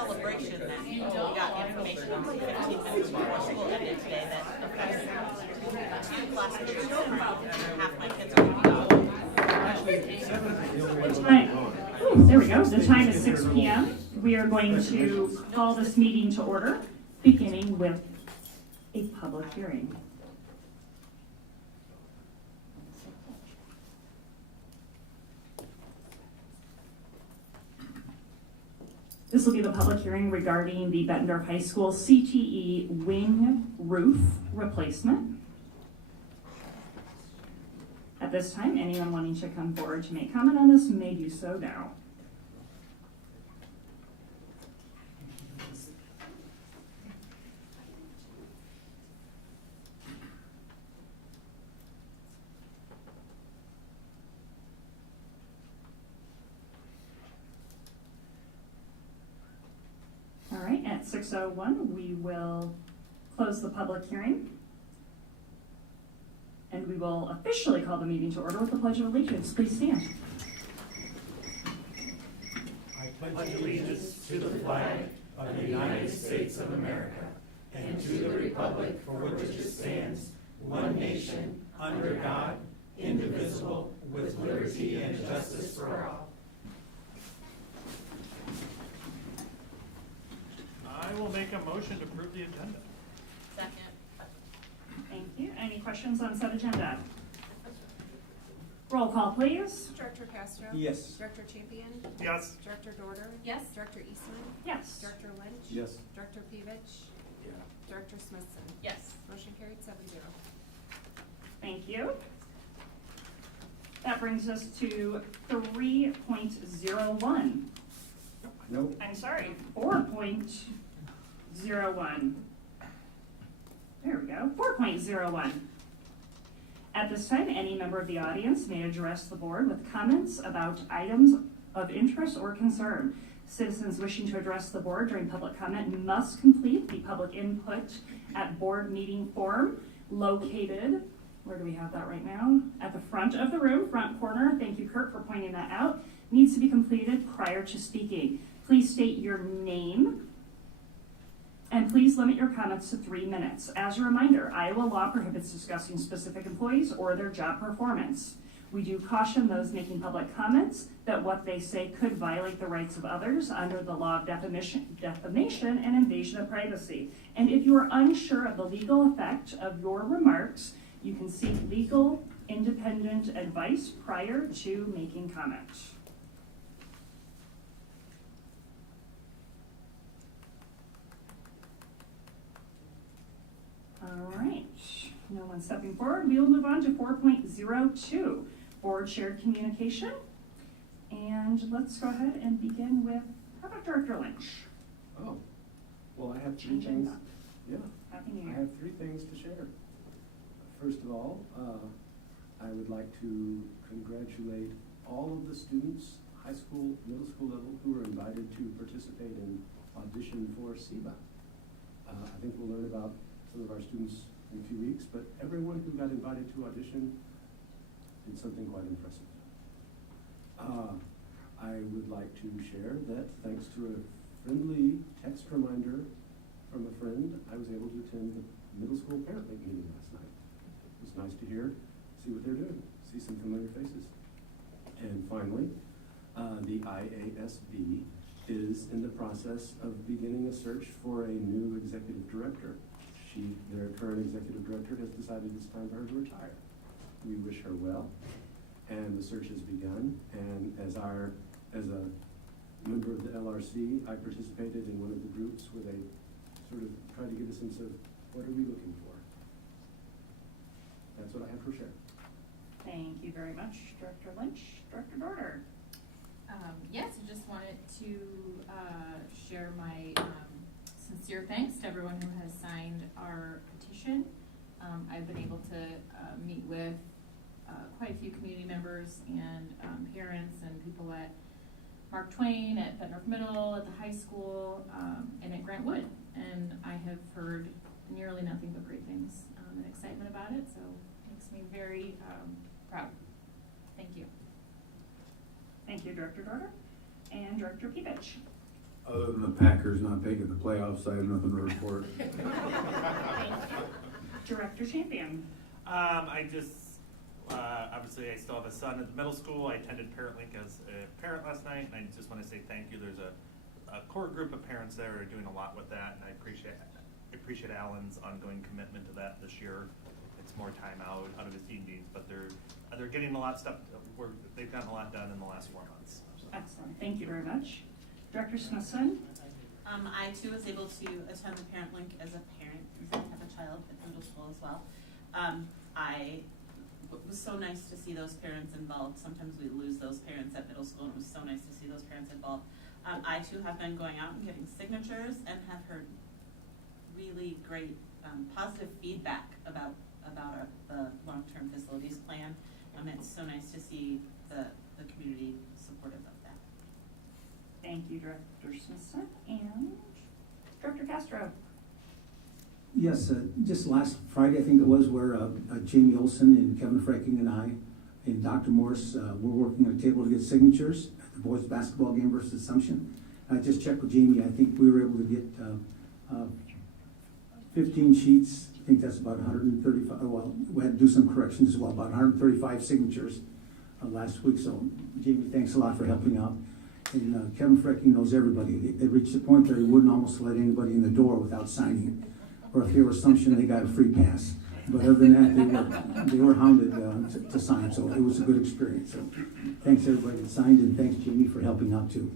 celebration that we got information on 15 minutes before school ended today that affects 2 classes of children, and half my kids are going to go. There we go. The time is 6 p.m. We are going to call this meeting to order, beginning with a public hearing. This will be the public hearing regarding the Bettendorf High School CTE wing roof replacement. At this time, anyone wanting to come forward to make comment on this may do so now. All right, at 6:01, we will close the public hearing. And we will officially call the meeting to order with the Pledge of Allegiance. Please stand. I pledge allegiance to the flag of the United States of America and to the republic for which it stands, one nation, under God, indivisible, with liberty and justice for all. I will make a motion to approve the agenda. Second. Thank you. Any questions on said agenda? Roll call, please. Director Castro? Yes. Director Champion? Yes. Director Dorder? Yes. Director Eastman? Yes. Director Lynch? Yes. Director Pevich? Yeah. Director Smithson? Yes. Motion carried 7-0. Thank you. That brings us to 3.01. Nope. I'm sorry, 4.01. There we go, 4.01. At this time, any member of the audience may address the board with comments about items of interest or concern. Citizens wishing to address the board during public comment must complete the public input at board meeting form located, where do we have that right now? At the front of the room, front corner. Thank you, Kurt, for pointing that out. Needs to be completed prior to speaking. Please state your name, and please limit your comments to 3 minutes. As a reminder, Iowa law prohibits discussing specific employees or their job performance. We do caution those making public comments that what they say could violate the rights of others under the law of defamation and invasion of privacy. And if you are unsure of the legal effect of your remarks, you can seek legal independent advice prior to making comment. All right, no one stepping forward. We will move on to 4.02, board shared communication. And let's go ahead and begin with, how about Director Lynch? Oh, well, I have 3 Changing things. it up. Yeah, Happy New I Year. have 3 things to share. First of all, I would like to congratulate all of the students, high school, middle school level, who were invited to participate in audition for SEBA. I think we'll learn about some of our students in a few weeks, but everyone who got invited to audition did something quite impressive. I would like to share that thanks to a friendly text reminder from a friend, I was able to attend the middle school parent league meeting last night. It was nice to hear, see what they're doing, see some familiar faces. And finally, the IASB is in the process of beginning a search for a new executive director. Their current executive director has decided it's time for her to retire. We wish her well, and the search has begun. And as a member of the LRC, I participated in one of the groups where they sort of tried to get a sense of what are we looking for. That's what I have for share. Thank you very much, Director Lynch. Director Dorder. Yes, I just wanted to share my sincere thanks to everyone who has signed our petition. I've been able to meet with quite a few community members and parents and people at Mark Twain, at Bettendorf Middle, at the high school, and at Grant Wood. And I have heard nearly nothing but great things and excitement about it, so it makes me very proud. Thank you. Thank you, Director Dorder. And Director Pevich. Other than the Packers not making the playoffs, I have nothing to report. Director Champion. I just, obviously I still have a son at the middle school. I attended ParentLink as a parent last night, and I just want to say thank you. There's a core group of parents there who are doing a lot with that, and I appreciate Alan's ongoing commitment to that this year. It's more time out of his evenings, but they're getting a lot of stuff, they've gotten a lot done in the last 4 months. Excellent, thank you very much. Director Smithson. I too was able to attend the ParentLink as a parent, because I have a child at middle school as well. It was so nice to see those parents involved. Sometimes we lose those parents at middle school, and it was so nice to see those parents involved. I too have been going out and getting signatures and have heard really great positive feedback about the long-term facilities plan. It's so nice to see the community supportive of that. Thank you, Director Smithson. And Director Castro. Yes, just last Friday, I think it was, where Jamie Olson and Kevin Frecking and I and Dr. Morse were working at a table to get signatures at the boys' basketball game versus Assumption. I just checked with Jamie. I think we were able to get 15 sheets. I think that's about 135. Well, we had to do some corrections as well, about 135 signatures last week. So, Jamie, thanks a lot for helping out. And Kevin Frecking knows everybody. They reached the point where he wouldn't almost let anybody in the door without signing. Or if they were Assumption, they got a free pass. But other than that, they were hounded to sign, so it was a good experience. So thanks everybody that signed, and thanks Jamie for helping out too.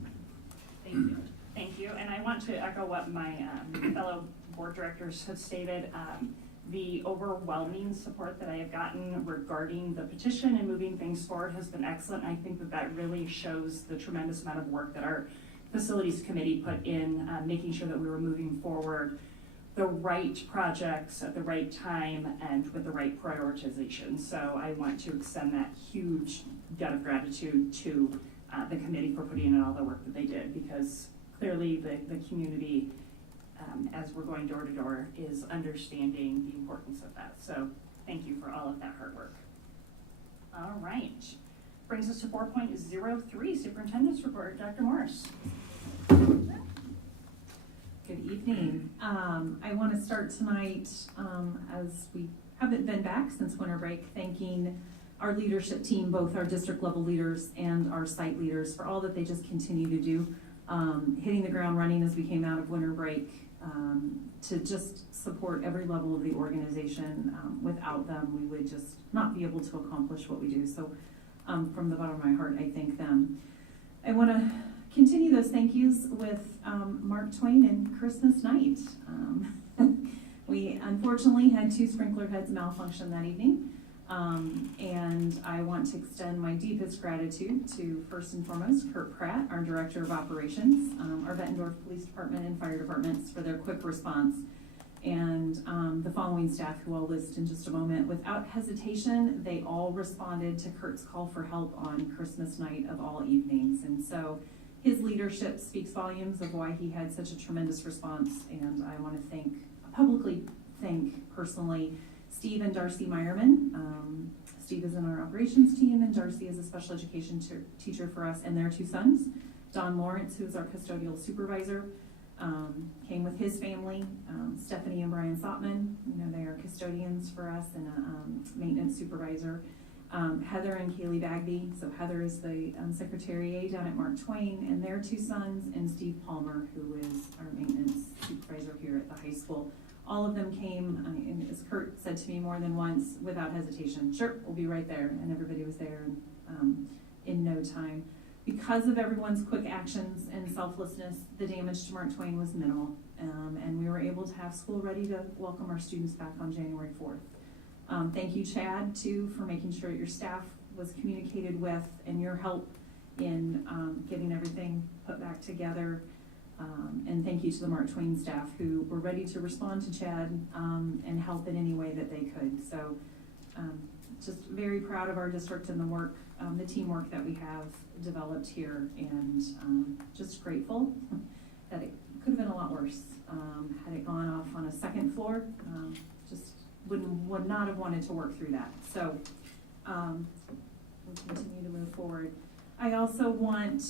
Thank you. Thank you. And I want to echo what my fellow board directors have stated. The overwhelming support that I have gotten regarding the petition and moving things forward has been excellent. I think that really shows the tremendous amount of work that our facilities committee put in making sure that we were moving forward the right projects at the right time and with the right prioritization. So I want to extend that huge debt of gratitude to the committee for putting in all the work that they did, because clearly the community, as we're going door to door, is understanding the importance of that. So thank you for all of that hard work. All right. Brings us to 4.03, Superintendent's Report. Dr. Morris. Good evening. I want to start tonight, as we haven't been back since winter break, thanking our leadership team, both our district level leaders and our site leaders, for all that they just continue to do, hitting the ground running as we came out of winter break, to just support every level of the organization. Without them, we would just not be able to accomplish what we do. So from the bottom of my heart, I thank them. I want to continue those thank yous with Mark Twain and Christmas night. We unfortunately had 2 sprinkler heads malfunction that evening, and I want to extend my deepest gratitude to, first and foremost, Kurt Pratt, our Director of Operations, our Bettendorf Police Department and Fire Departments for their quick response, and the following staff who I'll list in just a moment. Without hesitation, they all responded to Kurt's call for help on Christmas night of all evenings, and so his leadership speaks volumes of why he had such a tremendous response, and I want to publicly thank personally Steve and Darcy Meyerman. Steve is in our operations team, and Darcy is a special education teacher for us, and their 2 sons. Don Lawrence, who is our custodial supervisor, came with his family. Stephanie and Brian Sotman, they are custodians for us, and a maintenance supervisor. Heather and Kaylee Bagby. So Heather is the secretary down at Mark Twain, and their 2 sons, and Steve Palmer, who is our maintenance supervisor here at the high school. All of them came, and as Kurt said to me more than once, without hesitation, sure, we'll be right there. And everybody was there in no time. Because of everyone's quick actions and selflessness, the damage to Mark Twain was minimal. And we were able to have school ready to welcome our students back on January 4th. Thank you, Chad, too, for making sure your staff was communicated with, and your help in getting everything put back together. And thank you to the Mark Twain staff who were ready to respond to Chad and help in any way that they could. So just very proud of our district and the work, the teamwork that we have developed here, and just grateful that it could have been a lot worse. Had it gone off on a second floor, just would not have wanted to work through that. So we'll continue to move forward. I also want,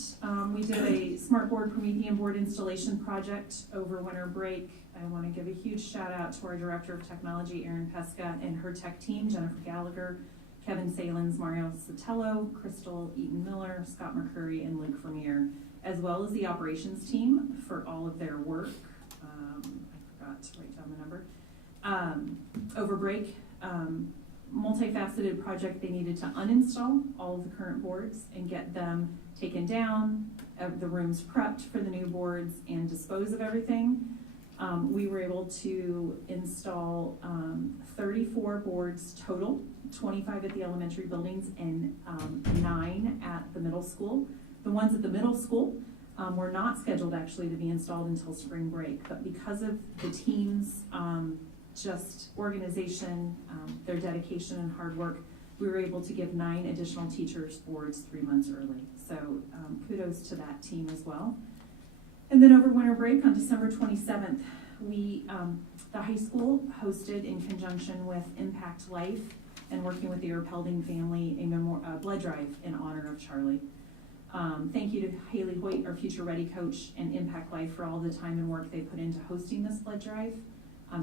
we did a smart board Promethean board installation project over winter break. I want to give a huge shout out to our Director of Technology, Erin Pesca, and her tech team, Jennifer Gallagher, Kevin Salins, Mario Sotelo, Crystal Eaton Miller, Scott McCurry, and Luke Vermeer, as well as the operations team for all of their work. I forgot to write down the number. Over break, multifaceted project. They needed to uninstall all of the current boards and get them taken down, the rooms prepped for the new boards, and dispose of everything. We were able to install 34 boards total, 25 at the elementary buildings and 9 at the middle school. The ones at the middle school were not scheduled actually to be installed until spring break, but because of the team's just organization, their dedication and hard work, we were able to give 9 additional teachers boards 3 months early. So kudos to that team as well. And then over winter break on December 27th, we, the high school hosted in conjunction with Impact Life and working with the Erpelding family a blood drive in honor of Charlie. Thank you to Haley Hoyt, our Future Ready coach, and Impact Life for all the time and work they put into hosting this blood drive.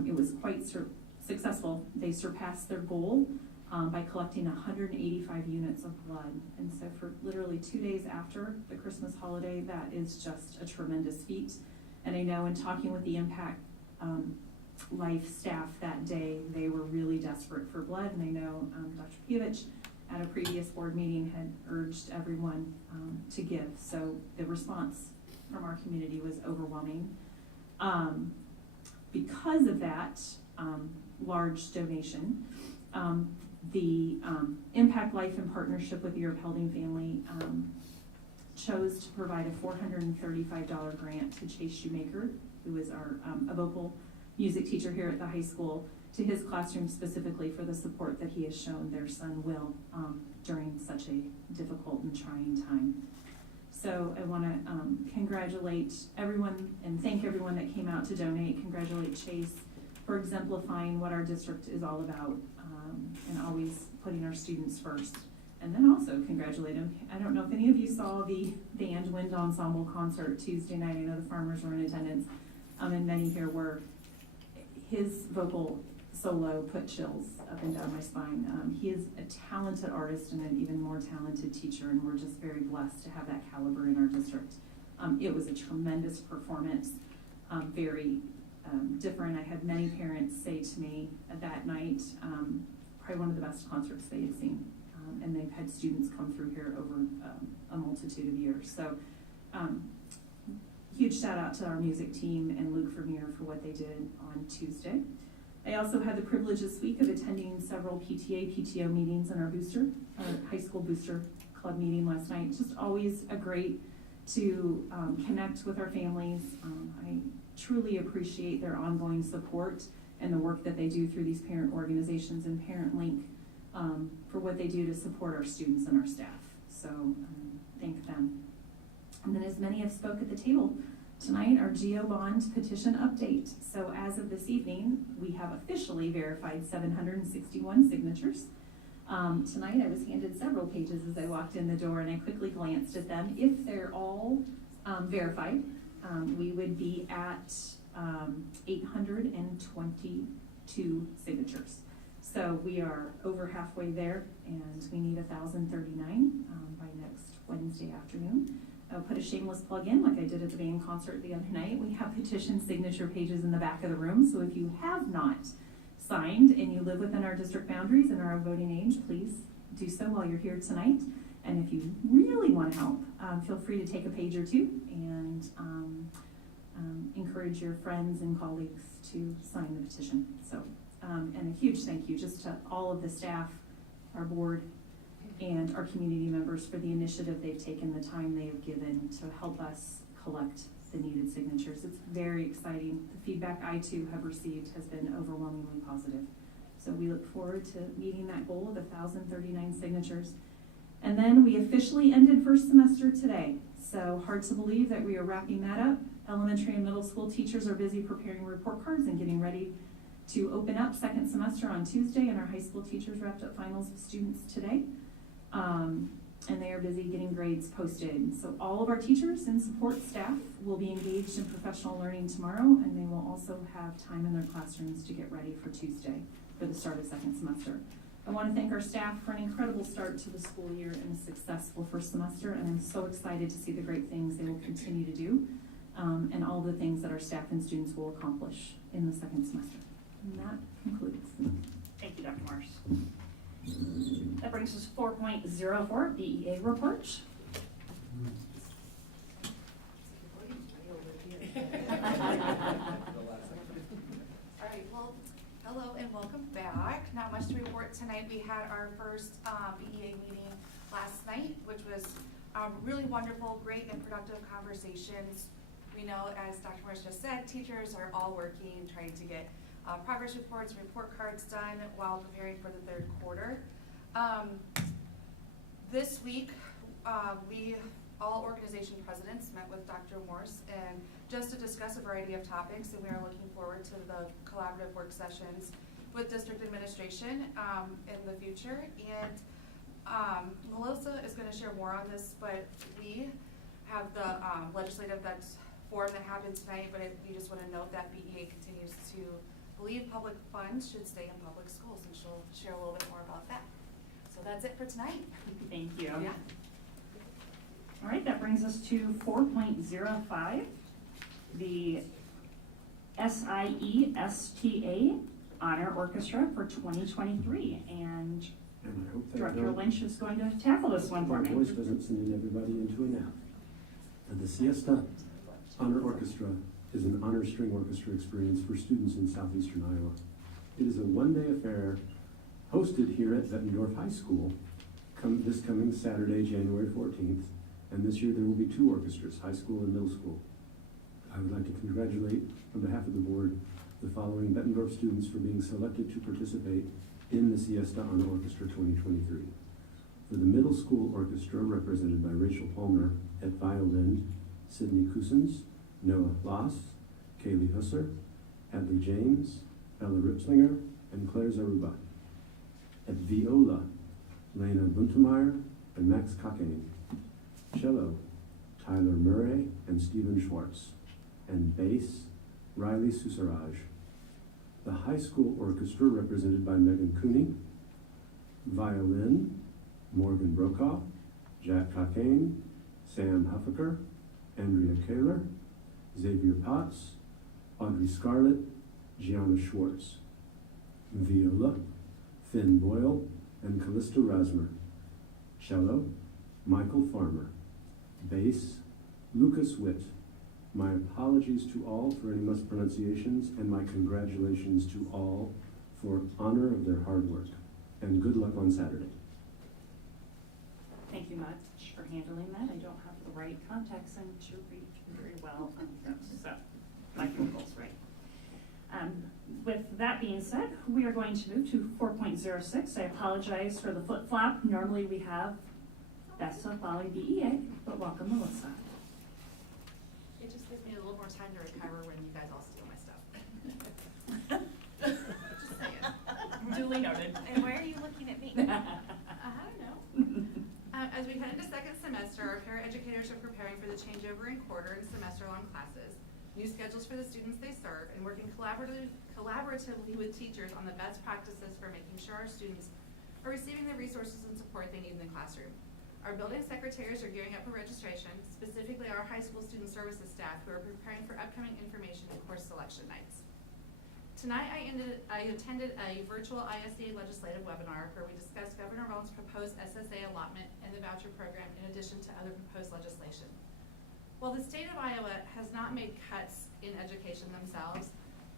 It was quite successful. They surpassed their goal by collecting 185 units of blood. And so for literally 2 days after the Christmas holiday, that is just a tremendous feat. And I know in talking with the Impact Life staff that day, they were really desperate for blood. And I know Dr. Pievich at a previous board meeting had urged everyone to give. So the response from our community was overwhelming. Because of that large donation, the Impact Life in partnership with the Erpelding family chose to provide a $435 grant to Chase Shoemaker, who is our a vocal music teacher here at the high school, to his classroom specifically for the support that he has shown their son Will during such a difficult and trying time. So I want to congratulate everyone and thank everyone that came out to donate. Congratulate Chase for exemplifying what our district is all about and always putting our students first. And then also congratulate him. I don't know if any of you saw the band wind ensemble concert Tuesday night. I know the farmers were in attendance, and many here were. His vocal solo put chills up and down my spine. He is a talented artist and an even more talented teacher, and we're just very blessed to have that caliber in our district. It was a tremendous performance, very different. I had many parents say to me that night, probably one of the best concerts they had seen. And they've had students come through here over a multitude of years. So huge shout out to our music team and Luke Vermeer for what they did on Tuesday. I also had the privilege this week of attending several PTA, PTO meetings in our high school booster club meeting last night. It's just always a great to connect with our families. I truly appreciate their ongoing support and the work that they do through these parent organizations and Parent Link for what they do to support our students and our staff. So thank them. And then as many have spoke at the table tonight, our GO bond petition update. So as of this evening, we have officially verified 761 signatures. Tonight I was handed several pages as I walked in the door and I quickly glanced at them. If they're all verified, we would be at 822 signatures. So we are over halfway there, and we need 1,039 by next Wednesday afternoon. I'll put a shameless plug in, like I did at the band concert the other night. We have petition signature pages in the back of the room, so if you have not signed and you live within our district boundaries and are of voting age, please do so while you're here tonight. And if you really want to help, feel free to take a page or two and encourage your friends and colleagues to sign the petition. So. And a huge thank you just to all of the staff, our board, and our community members for the initiative they've taken, the time they have given to help us collect the needed signatures. It's very exciting. The feedback I too have received has been overwhelmingly positive. So we look forward to meeting that goal of 1,039 signatures. And then we officially ended first semester today. So hard to believe that we are wrapping that up. Elementary and middle school teachers are busy preparing report cards and getting ready to open up second semester on Tuesday, and our high school teachers wrapped up finals with students today. and they are busy getting grades posted. So all of our teachers and support staff will be engaged in professional learning tomorrow, and they will also have time in their classrooms to get ready for Tuesday for the start of second semester. I want to thank our staff for an incredible start to the school year and a successful first semester, and I'm so excited to see the great things they will continue to do, and all the things that our staff and students will accomplish in the second semester. And that concludes. Thank you, Dr. Morris. That brings us 4.04, BEA report. All right, well, hello and welcome back. Not much to report tonight. We had our first BEA meeting last night, which was really wonderful, great and productive conversations. We know, as Dr. Morris just said, teachers are all working, trying to get progress reports and report cards done while preparing for the third quarter. This week, all organization presidents met with Dr. Morse and just to discuss a variety of topics, and we are looking forward to the collaborative work sessions with district administration in the future. And Melissa is going to share more on this, but we have the legislative forum that happened tonight, but we just want to note that BEA continues to believe public funds should stay in public schools, and she'll share a little bit more about that. So that's it for tonight. Thank you. Yeah. All right, that brings us to 4.05, the SIESTA Honor Orchestra for 2023. And I hope that Director Lynch is going to tackle this one for my me. voice doesn't send everybody into a nap. The Siesta Honor Orchestra is an honor string orchestra experience for students in southeastern Iowa. It is a one-day affair hosted here at Bettendorf High School this coming Saturday, January 14th. And this year there will be two orchestras, high school and middle school. I would like to congratulate, on behalf of the board, the following Bettendorf students for being selected to participate in the Siesta Honor Orchestra 2023. For the middle school orchestra, represented by Rachel Palmer at violin, Sydney Cousins, Noah Loss, Kaylee Husser, Hadley James, Ella Ripslinger, and Claire Zaruba. At viola, Lena Buntemeyer and Max Cockane. Cello, Tyler Murray and Stephen Schwartz. And bass, Riley Susaraj. The high school orchestra, represented by Megan Cooney. Violin, Morgan Brokaw, Jack Cockane, Sam Huffaker, Andrea Kaler, Xavier Potts, Audrey Scarlett, Gianna Schwartz. Viola, Finn Boyle and Callista Rasmer. Cello, Michael Farmer. Bass, Lucas Witt. My apologies to all for any mispronunciations, and my congratulations to all for honor of their hard work. And good luck on Saturday. Thank you much for handling that. I don't have the right contacts and to read very well on those, so my vocals, right. With that being said, we are going to move to 4.06. I apologize for the flip-flop. Normally we have Bessa following BEA, but welcome, Melissa. It just gives me a little more time to recover when you guys all steal my stuff. Just saying. Duly noted. And why are you looking at me? I don't know. As we head into second semester, our paraeducators are preparing for the changeover in quarter and semester-long classes, new schedules for the students they serve, and working collaboratively with teachers on the best practices for making sure our students are receiving the resources and support they need in the classroom. Our building secretaries are gearing up for registration, specifically our high school student services staff who are preparing for upcoming information and course selection nights. Tonight I attended a virtual ISD legislative webinar where we discussed Governor Rollins' proposed SSA allotment and the voucher program in addition to other proposed legislation. While the state of Iowa has not made cuts in education themselves,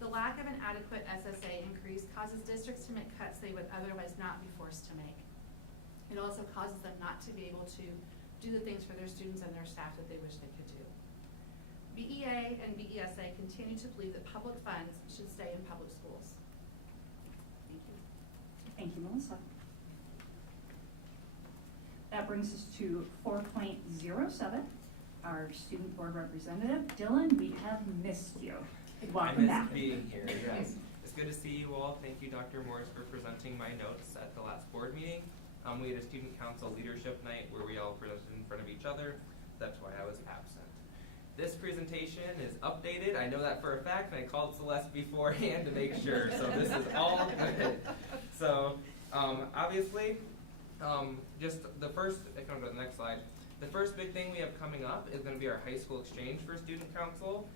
the lack of an adequate SSA increase causes districts to make cuts they would otherwise not be forced to make. It also causes them not to be able to do the things for their students and their staff that they wish they could do. BEA and BESA continue to believe that public funds should stay in public schools. Thank you. Thank you, Melissa. That brings us to 4.07. Our student board representative, Dylan, we have missed you. Welcome back. I missed being here, yes. It's good to see you all. Thank you, Dr. Morris, for presenting my notes at the last board meeting. We had a student council leadership night where we all presented in front of each other. That's why I was absent. This presentation is updated. I know that for a fact, and I called Celeste beforehand to make sure. So this is all good. So obviously, just the first, I can go to the next slide. The first big thing we have coming up is going to be our high school exchange for student council.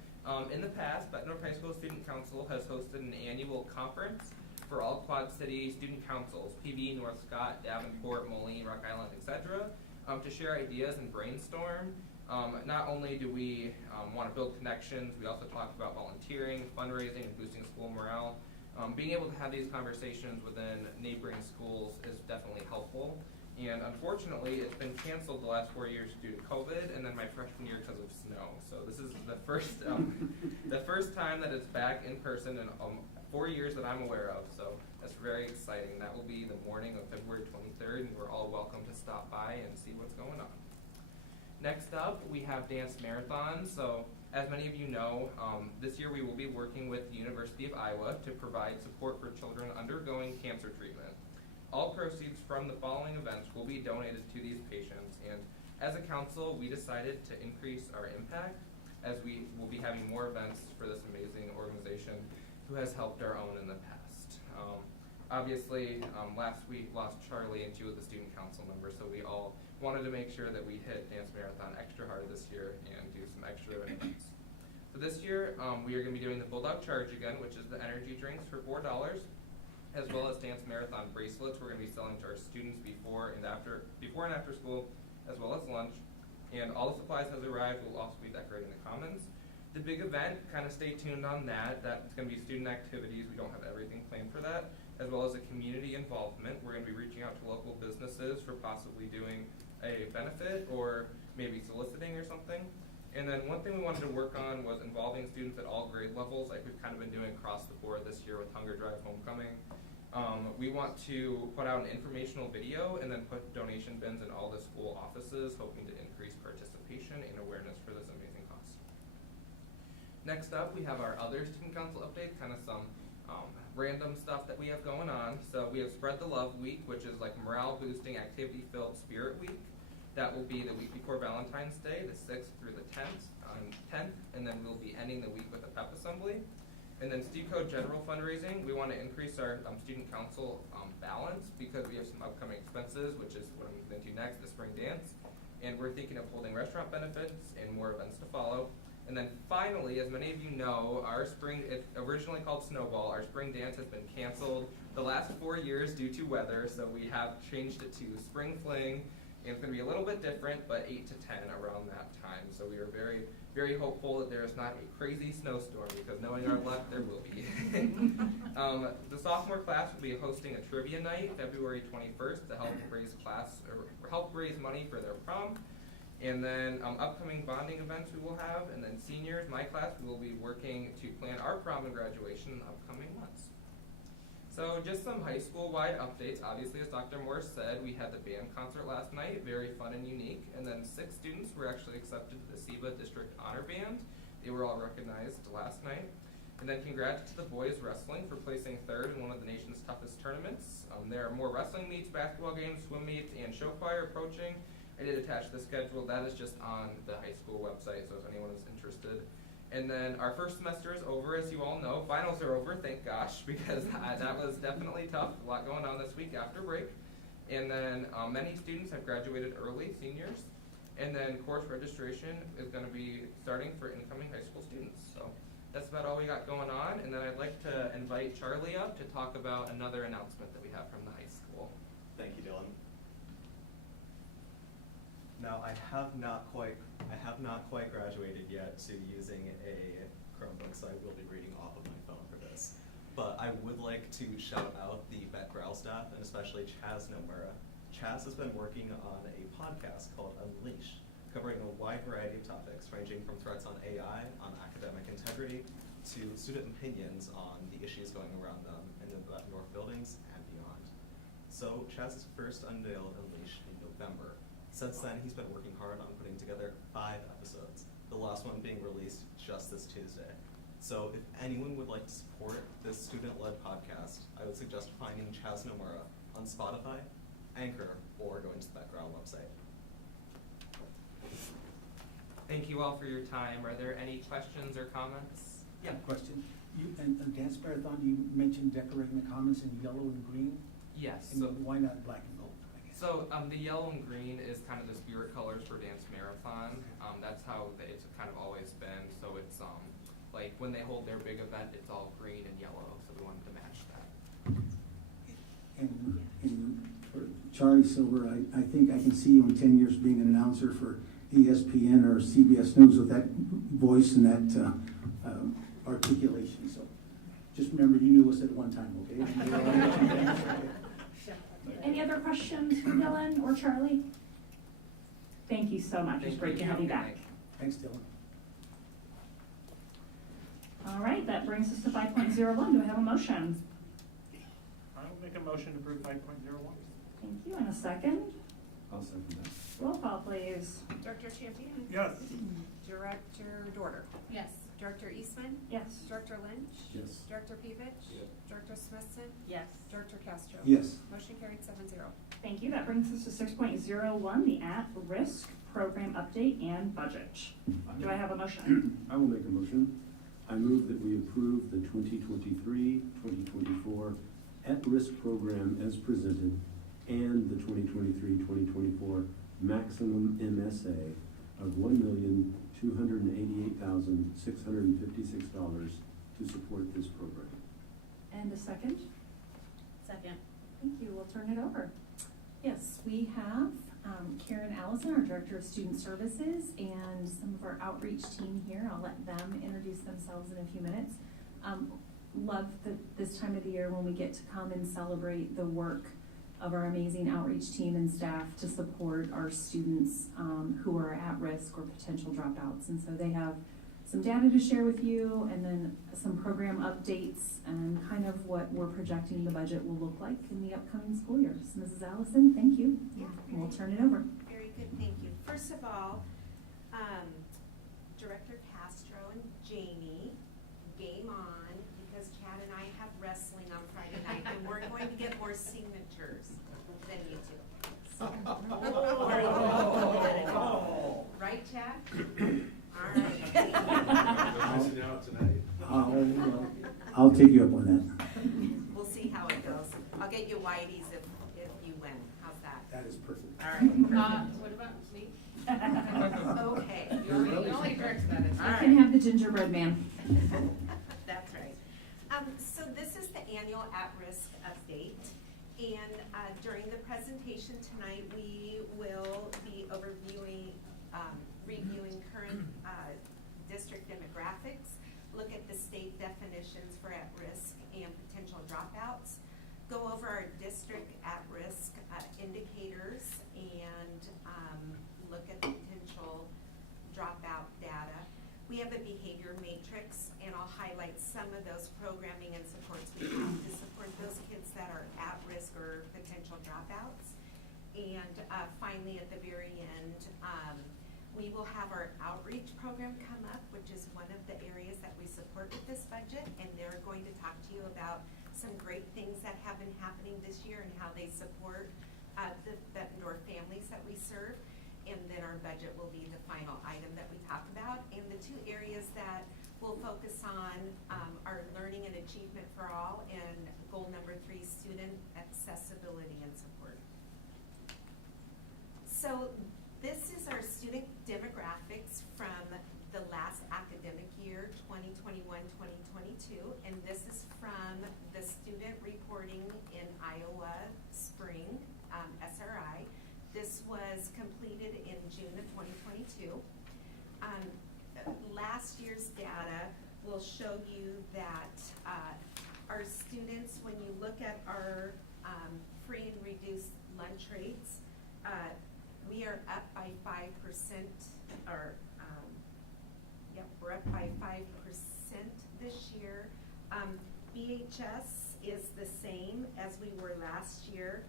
In the past, Bett North High School Student Council has hosted an annual conference for all Quad City student councils, PB, North Scott, Davenport, Moline, Rock Island, etc., to share ideas and brainstorm. Not only do we want to build connections, we also talk about volunteering, fundraising, and boosting school morale. Being able to have these conversations within neighboring schools is definitely helpful. And unfortunately, it's been canceled the last 4 years due to COVID, and then my freshman year because of snow. So this is the first, the first time that it's back in person in 4 years that I'm aware of. So that's very exciting. That will be the morning of February 23rd, and we're all welcome to stop by and see what's going on. Next up, we have Dance Marathon. So as many of you know, this year we will be working with the University of Iowa to provide support for children undergoing cancer treatment. All proceeds from the following events will be donated to these patients, and as a council, we decided to increase our impact as we will be having more events for this amazing organization who has helped our own in the past. Obviously, last week lost Charlie, and she was a student council member, so we all wanted to make sure that we hit Dance Marathon extra hard this year and do some extra events. So this year, we are going to be doing the Bulldog Charge again, which is the energy drinks for $4. As well as Dance Marathon bracelets we're going to be selling to our students before and after school, as well as lunch. And all the supplies has arrived. We'll also be decorating the commons. The big event, kind of stay tuned on that. That's going to be student activities. We don't have everything planned for that, as well as a community involvement. We're going to be reaching out to local businesses for possibly doing a benefit or maybe soliciting or something. And then one thing we wanted to work on was involving students at all grade levels, like we've kind of been doing across the board this year with Hunger Drive Homecoming. We want to put out an informational video and then put donation bins in all the school offices, hoping to increase participation and awareness for this amazing cause. Next up, we have our other student council update, kind of some random stuff that we have going on. So we have Spread the Love Week, which is like morale boosting, activity filled spirit week. That will be the week before Valentine's Day, the 6th through the 10th, and then we'll be ending the week with a pep assembly. And then Steve Code General Fundraising, we want to increase our student council balance because we have some upcoming expenses, which is what I'm going to do next, the spring dance. And we're thinking of holding restaurant benefits and more events to follow. And then finally, as many of you know, our spring, it's originally called Snowball, our spring dance has been canceled the last 4 years due to weather, so we have changed it to Spring Fling. And it's going to be a little bit different, but 8 to 10 around that time. So we are very, very hopeful that there is not a crazy snowstorm, because knowing our luck, there will be. The sophomore class will be hosting a trivia night February 21st to help raise money for their prom. And then upcoming bonding events we will have. And then seniors, my class, we will be working to plan our prom and graduation in the upcoming months. So just some high school-wide updates. Obviously, as Dr. Morse said, we had the band concert last night, very fun and unique. And then 6 students were actually accepted to the SEBA District Honor Band. They were all recognized last night. And then congrats to the boys wrestling for placing 3rd in one of the nation's toughest tournaments. There are more wrestling meets, basketball games, swim meets, and show choir approaching. I did attach the schedule. That is just on the high school website, so if anyone is interested. And then our first semester is over, as you all know. Finals are over, thank gosh, because that was definitely tough. A lot going on this week after break. And then many students have graduated early, seniors. And then course registration is going to be starting for incoming high school students. So that's about all we got going on. And then I'd like to invite Charlie up to talk about another announcement that we have from the high school. Thank you, Dylan. Now, I have not quite graduated yet to using a Chromebook, so I will be reading off of my phone for this. But I would like to shout out the Bett Growl staff, and especially Chaz Nomura. Chaz has been working on a podcast called Unleash, covering a wide variety of topics, ranging from threats on AI, on academic integrity, to student opinions on the issues going around them in the North buildings and beyond. So Chaz has first unveiled Unleash in November. Since then, he's been working hard on putting together 5 episodes, the last one being released just this Tuesday. So if anyone would like to support this student-led podcast, I would suggest finding Chaz Nomura on Spotify, Anchor or going to the Bett Growl website. Thank you all for your time. Are there any questions or comments? Yeah, question. You, and Dance Marathon, you mentioned decorating the commons in yellow and green. Yes. And So, why not black and gold, I guess? the yellow and green is kind of the spirit colors for Dance Marathon. That's how it's kind of always been. So it's like when they hold their big event, it's all green and yellow. So we wanted to match that. And for Charlie Silver, I think I can see you in 10 years being an announcer for ESPN or CBS News with that voice and that articulation. So just remember, you knew us at one time, okay? Any other questions for Dylan or Charlie? Thank you so much. It's Thank great to have you back. Thanks, Dylan. All right, that brings us to 5.01. Do I have a motion? I'll make a motion to approve 5.01. Thank you. And a second? I'll second that. Roll call, please. Director Champion? Yes. Director Dorter? Yes. Director Eastman? Yes. Director Lynch? Yes. Director Pevich? Yes. Director Smithson? Yes. Director Castro? Yes. Motion carried 7-0. Thank you. That brings us to 6.01, the at-risk program update and budget. Do I have a motion? I will make a motion. I move that we approve the 2023-2024 at-risk program as presented and the 2023-2024 maximum MSA of $1,288,656 to support this program. And a second? Second. Thank you. We'll turn it over. Yes, we have Karen Allison, our Director of Student Services, and some of our outreach team here. I'll let them introduce themselves in a few minutes. Love this time of the year when we get to come and celebrate the work of our amazing outreach team and staff to support our students who are at risk or potential dropouts. And so they have some data to share with you, and then some program updates and kind of what we're projecting the budget will look like in the upcoming school year. So Mrs. Allison, thank you. Yeah, And we'll turn it over. Very good, thank you. First of all, Director Castro and Jamie, game on, because Chad and I have wrestling on Friday night, and we're going to get more signatures than you two. Right, Chad? All right. Missing out tonight. I'll take you up on that. We'll see how it goes. I'll get you whiteys if you win. How's that? That is perfect. All right. What about me? Okay. You only directed that. All You right. can have the gingerbread man. That's right. So this is the annual at-risk update. And during the presentation tonight, we will be reviewing current district demographics, look at the state definitions for at-risk and potential dropouts, go over our district at-risk indicators, and look at potential dropout data. We have a behavior matrix, and I'll highlight some of those programming and supports we have to support those kids that are at risk or potential dropouts. And finally, at the very end, we will have our outreach program come up, which is one of the areas that we support with this budget, and they're going to talk to you about some great things that have been happening this year and how they support the Bettendorf families that we serve. And then our budget will be the final item that we talk about. And the two areas that we'll focus on are learning and achievement for all, and goal number 3, student accessibility and support. So this is our student demographics from the last academic year, 2021-2022, and this is from the student reporting in Iowa Spring, SRI. This was completed in June of 2022. Last year's data will show you that our students, when you look at our free and reduced lunch rates, we are up by 5%, or we're up by 5% this year. BHS is the same as we were last year.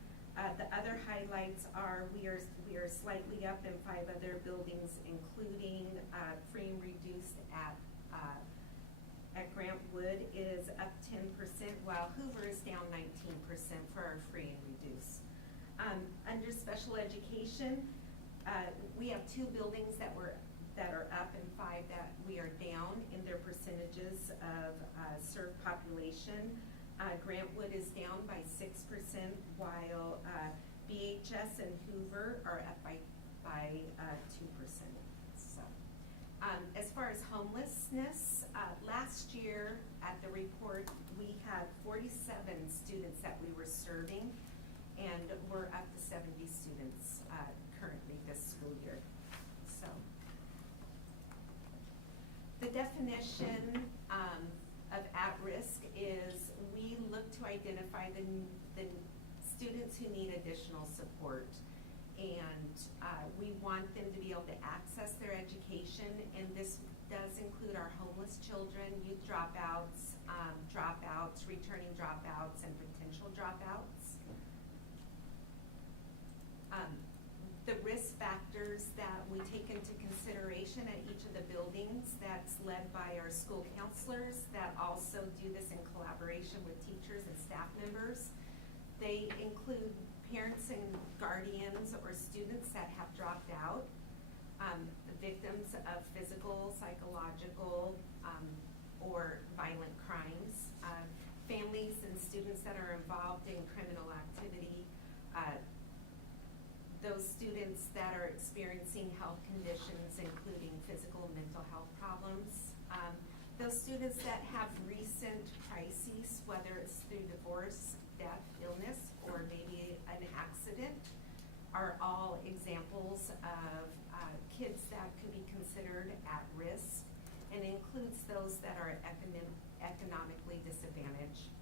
The other highlights are we are slightly up in 5 other buildings, including free and reduced at Grant Wood is up 10%, while Hoover is down 19% for our free and reduced. definition, we have 2 buildings that are up and 5 that we are down in their percentages of served population. Grantwood is down by 6%, while BHS and Hoover are up by 2%. So, as far as homelessness, last year at the report, we had 47 students that we were serving, and we're up to 70 students currently this school year. So, the definition of at-risk is we look to identify the students who need additional support. And we want them to be able to access their education, and this does include our homeless children, youth dropouts, returning dropouts, and potential dropouts. The risk factors that we take into consideration at each of the buildings, that's led by our school counselors that also do this in collaboration with teachers and staff members. They include parents and guardians or students that have dropped out, the victims of physical, psychological, or violent crimes, families and students that are involved in criminal activity, those students that are experiencing health conditions, including physical and mental health problems, those students that have recent crises, whether it's through divorce, death, illness, or maybe an accident, are all examples of kids that could be considered at risk, and includes those that are economically disadvantaged.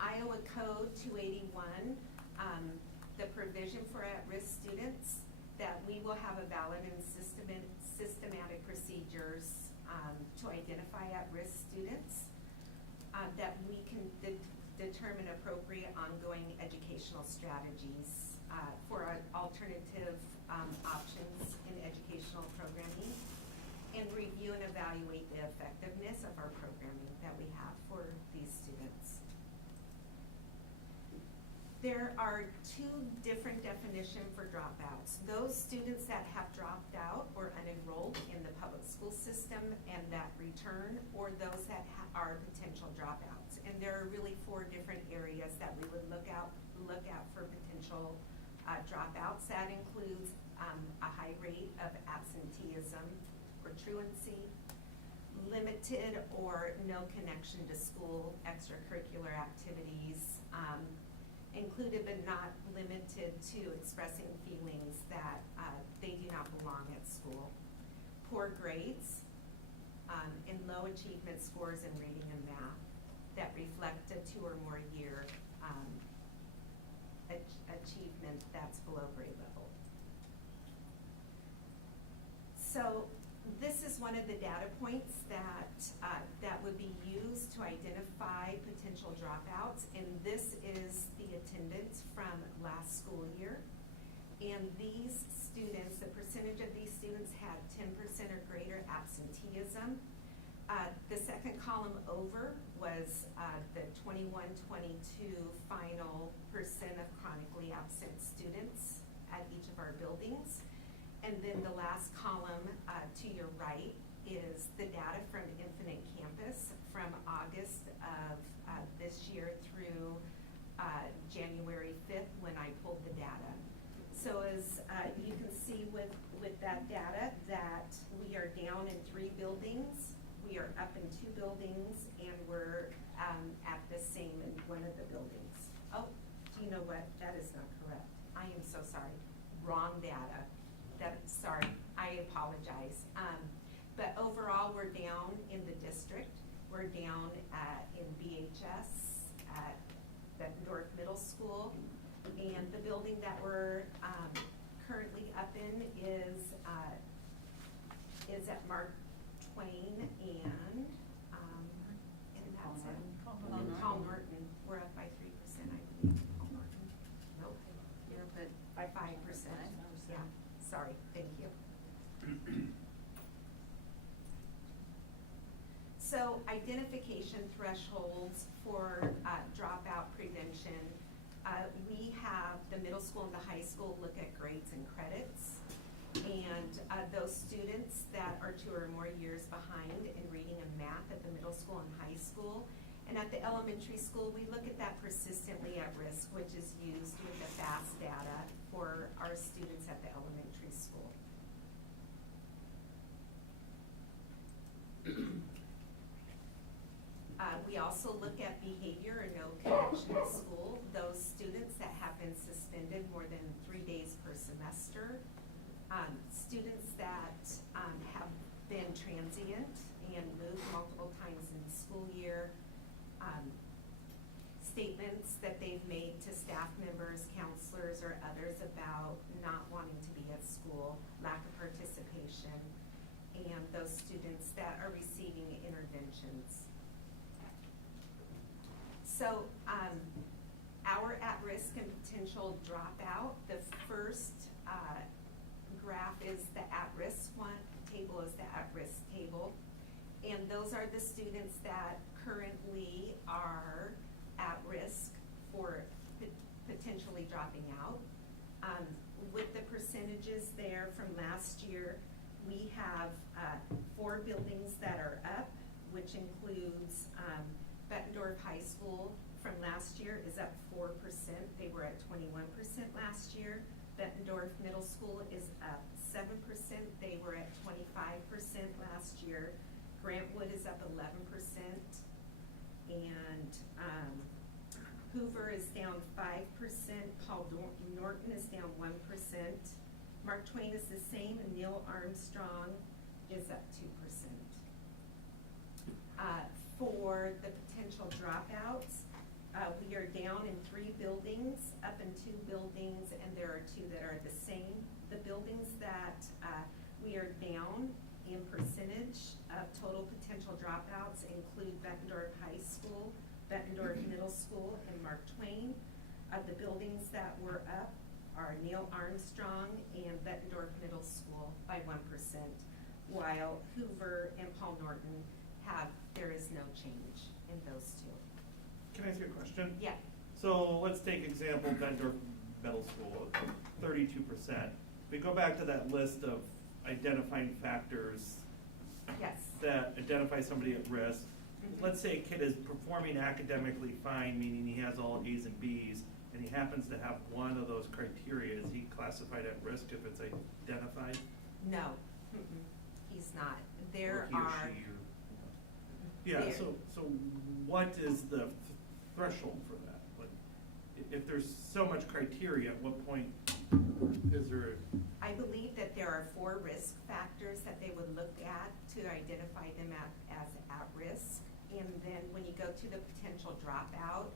Iowa Code 281, the provision for at-risk students, that we will have a valid and systematic procedures to identify at-risk students, that we can determine appropriate ongoing educational strategies for alternative options in educational programming, and review and evaluate the effectiveness of our programming that we have for these students. There are 2 different definitions for dropouts. Those students that have dropped out or unenrolled in the public school system and that return, or those that are potential dropouts. And there are really 4 different areas that we would look out for potential dropouts. That includes a high rate of absenteeism or truancy, limited or no connection to school extracurricular activities, included but not limited to expressing feelings that they do not belong at school, poor grades, and low achievement scores in reading and math that reflect a 2 or more year achievement that's below grade level. So this is one of the data points that would be used to identify potential dropouts, and this is the attendance from last school year. And these students, the percentage of these students had 10% or greater absenteeism. The second column over was the 21-22 final percent of chronically absent students at each of our buildings. And then the last column to your right is the data from Infinite Campus from August of this year through January 5th when I pulled the data. So as you can see with that data that we are down in 3 buildings, we are up in 2 buildings, and we're at the same in one of the buildings. Oh, do you know what? That is not correct. I am so sorry. Wrong data. Sorry, I apologize. But overall, we're down in the district. We're down in BHS at the North Middle School. And the building that we're currently up in is at Mark Twain and that's it. Paul Norton. We're up by 3%, I believe. Paul Norton. Nope. You're up by 5%. Yeah. Sorry. Thank you. So identification thresholds for dropout prevention. We the middle school and the high school look at grades and credits. And those students that are 2 or more years behind in reading and math at the middle school and high school. And at the elementary school, we look at that persistently at risk, which is used with the FAST data for our students at the elementary school. We also look at behavior or no connection to school. Those students that have been suspended more than 3 days per semester. Students that have been transient and moved multiple times in the school year. Statements that they've made to staff members, counselors, or others about not wanting to be at school, lack of participation, and those students that are receiving interventions. So our at-risk and potential dropout, the first graph is the at-risk one, table is the at-risk table. And those are the students that currently are at risk for potentially dropping out. With the percentages there from last year, we have 4 buildings that are up, which includes Bettendorf High School from last year is up 4%. They were at 21% last year. Bettendorf Middle School is up 7%. They were at 25% last year. Grantwood is up 11%. And Hoover is down 5%. Paul Norton is down 1%. Mark Twain is the same, and Neil Armstrong is up 2%. For the potential dropouts, we are down in 3 buildings, up in 2 buildings, and there are 2 that are the same. The buildings that we are down in percentage of total potential dropouts include Bettendorf High School, Bettendorf Middle School, and Mark Twain. The buildings that were up are Neil Armstrong and Bettendorf Middle School by 1%, while Hoover and Paul Norton there is no change in those 2. Can I ask you a question? Yeah. So let's take example Bettendorf Middle School, 32%. We go back to that list of identifying factors Yes. that identify somebody at risk. Let's say a kid is performing academically fine, meaning he has all A's and B's, and he happens to have one of those criteria. Is he classified at risk if it's identified? No, he's not. There Or he or are. she or, yeah, There. so what is the threshold for that? Like, if there's so much criteria, at what point is there? I believe that there are 4 risk factors that they would look at to identify them as at risk. And then when you go to the potential dropout,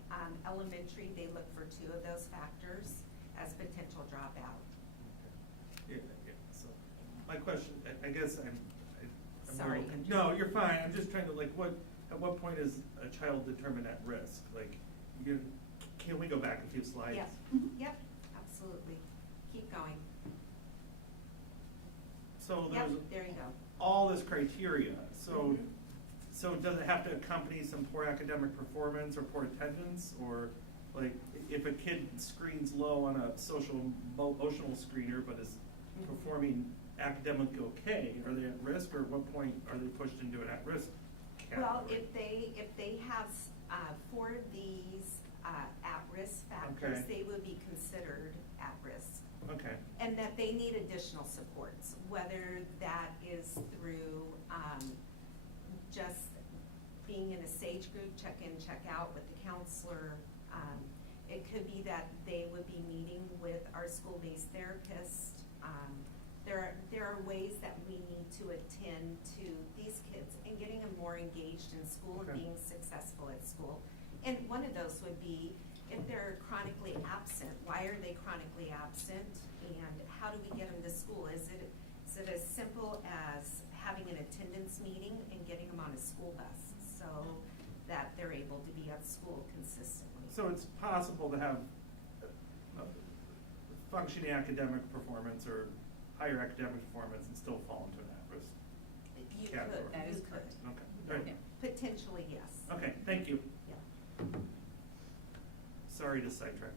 elementary, they look for 2 of those factors as potential dropout. Yeah, so my question, I guess I'm Sorry, no, you're fine. I'm just trying to at what point is a child determined at risk? Like, can we go back a few slides? Yep, yep, absolutely. Keep going. So Yep, there's there you go. all this criteria. So, so does it have to accompany some poor academic performance or poor attendance, or like if a kid screens low on a social emotional screener but is performing academically okay, are they at risk, or at what point are they pushed into an at-risk category? Well, if they have 4 of these at-risk factors, Okay. they would be considered at risk. Okay. And that they need additional supports, whether that is through just being in a SAGE group, check in, check out with the counselor. It could be that they would be meeting with our school-based therapist. There are ways that we need to attend to these kids and getting them more engaged in school and Okay. being successful at school. And one of those would be if they're chronically absent. Why are they chronically absent, and how do we get them to school? Is it as simple as having an attendance meeting and getting them on a school bus so that they're able to be at school consistently? So it's possible to have functioning academic performance or higher academic performance and still fall into an at-risk You category. could, That is you correct. could. Okay, all right. Potentially, yes. Okay, thank you. Yeah. Sorry to sidetrack.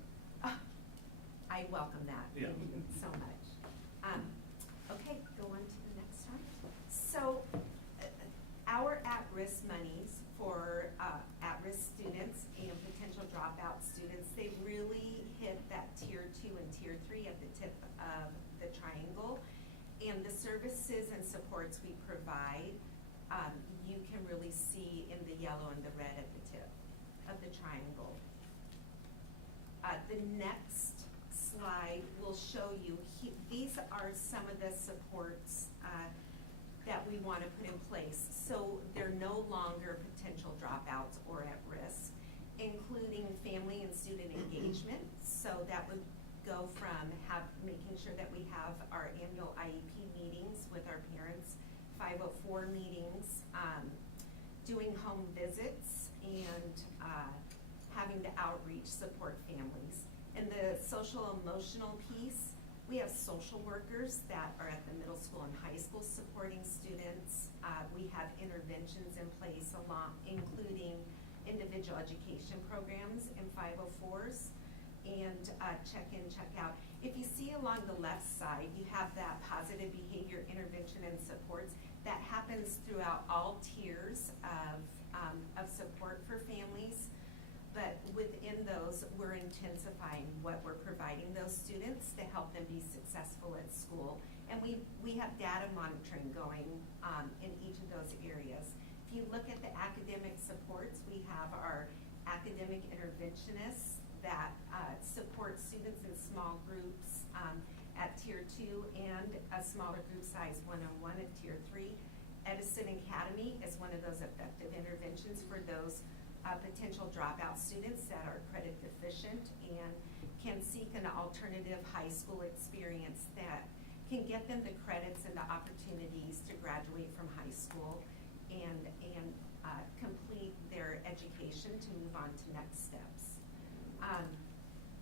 I I welcome that Yeah. so much. Okay, go on to the next one. So, our at-risk monies for at-risk students and potential dropout students, they really hit that tier 2 and tier 3 at the tip of the triangle. And the services and supports we provide, you can really see in the yellow and the red at the tip of the triangle. The next slide will show you, these are some of the supports that we want to put in place. So they're no longer potential dropouts or at risk, including family and student engagement. So that would go from making sure that we have our annual IEP meetings with our parents, 504 meetings, doing home visits, and having the outreach support families. And the social emotional piece, we have social workers that are at the middle school and high school supporting students. We have interventions in place including individual education programs in 504s and check-in, check-out. If you see along the left side, you have that positive behavior intervention and supports that happens throughout all tiers of support for families. But within those, we're intensifying what we're providing those students to help them be successful at school. And we have data monitoring going in each of those areas. If you look at the academic supports, we have our academic interventionists that support students in small groups at tier 2 and a smaller group size one-on-one at tier 3. Edison Academy is one of those effective interventions for those potential dropout students that are credit deficient and can seek an alternative high school experience that can get them the credits and the opportunities to graduate from high school and complete their education to move on to next steps.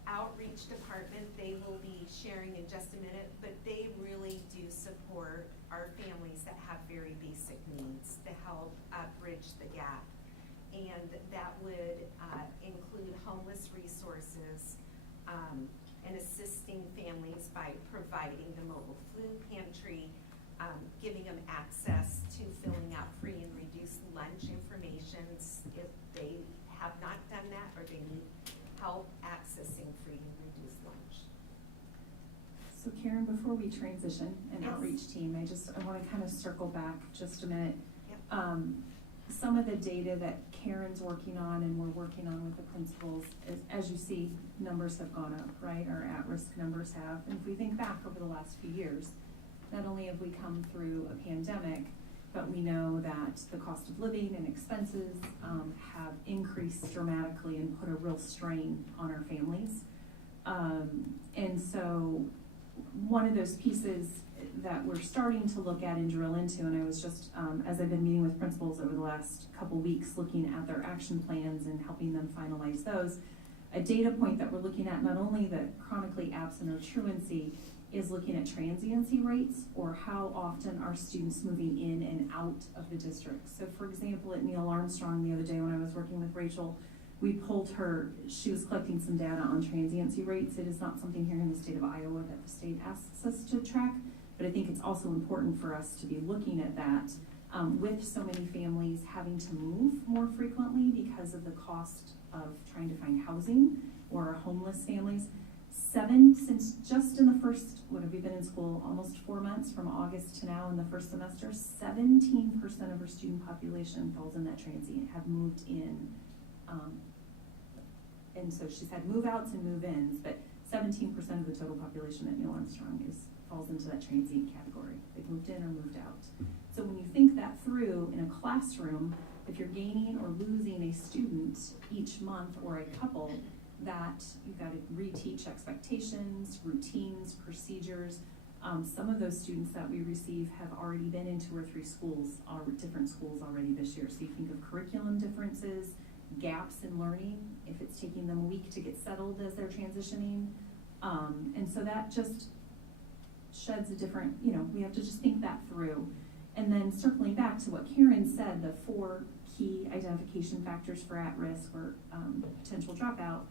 Outreach department, they will be sharing in just a minute, but they really do support our families that have very basic needs to help bridge the gap. And that would include homeless resources and assisting families by providing the mobile food pantry, giving them access to filling out free and reduced lunch information if they have not done that or they need help accessing free and reduced lunch. So Karen, before we transition an Yes. outreach team, I want to kind of circle back just a minute. Yep. Some of the data that Karen's working on and we're working on with the principals, is, as you see, numbers have gone up, right? Our at-risk numbers have. And if we think back over the last few years, not only have we come through a pandemic, but we know that the cost of living and expenses have increased dramatically and put a real strain on our families. And so one of those pieces that we're starting to look at and drill into, and I was just, as I've been meeting with principals over the last couple weeks, looking at their action plans and helping them finalize those, a data point that we're looking at, not only the chronically absent or truancy, is looking at transiency rates, or how often are students moving in and out of the district. So for example, at Neil Armstrong the other day when I was working with Rachel, we pulled her, she was collecting some data on transiency rates. It is not something here in the state of Iowa that the state asks us to track, but I think it's also important for us to be looking at that with so many families having to move more frequently because of the cost of trying to find housing, or homeless families. Since just in the first, what have we been in school, almost 4 months, from August to now in the first semester, 17% of our student population falls in that transient, have moved in. And so she's had move-outs and move-ins, but 17% of the total population at Neil Armstrong falls into that transient category. They've moved in or moved out. So when you think that through in a classroom, if you're gaining or losing a student each month or a couple, that you've got to reteach expectations, routines, procedures. Some of those students that we receive have already been in 2 or 3 schools, different schools already this year. So you think of curriculum differences, gaps in learning, if it's taking them a week to get settled as they're transitioning. And so that just sheds a different, we have to just think that through. And then circling back to what Karen said, the 4 key identification factors for at-risk or potential dropout,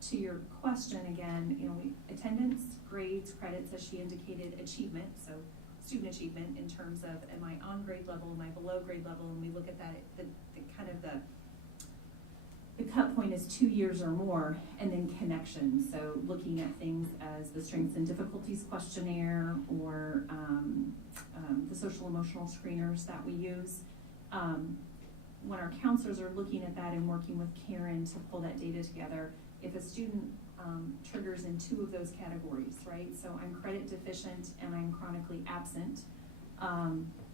to your question again, attendance, grades, credits, as she indicated, achievement, so student achievement in terms of, am I on grade level, am I below grade level, and we look at that, the cut point is 2 years or more, and then connection, so looking at things as the strengths and difficulties questionnaire, or the social emotional screeners that we use. When our counselors are looking at that and working with Karen to pull that data together, if a student triggers in 2 of those categories, right? So I'm credit deficient and I'm chronically absent,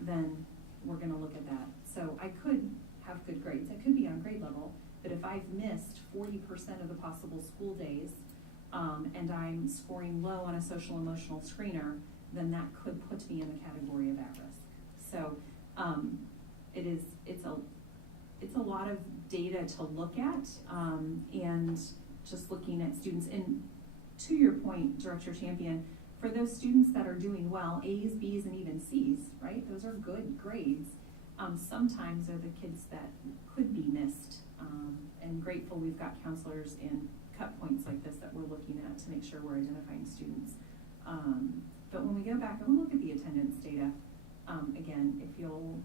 then we're gonna look at that. So I could have good grades, I could be on grade level, but if I've missed 40% of the possible school days, and I'm scoring low on a social emotional screener, then that could put me in the category of at risk. So it's a lot of data to look at, and just looking at students. And to your point, Director Champion, for those students that are doing well, A's, B's, and even C's, right? Those are good grades. Sometimes are the kids that could be missed, and grateful we've got counselors and cut points like this that we're looking at to make sure we're identifying students. But when we go back and we'll look at the attendance data, again, if you'll,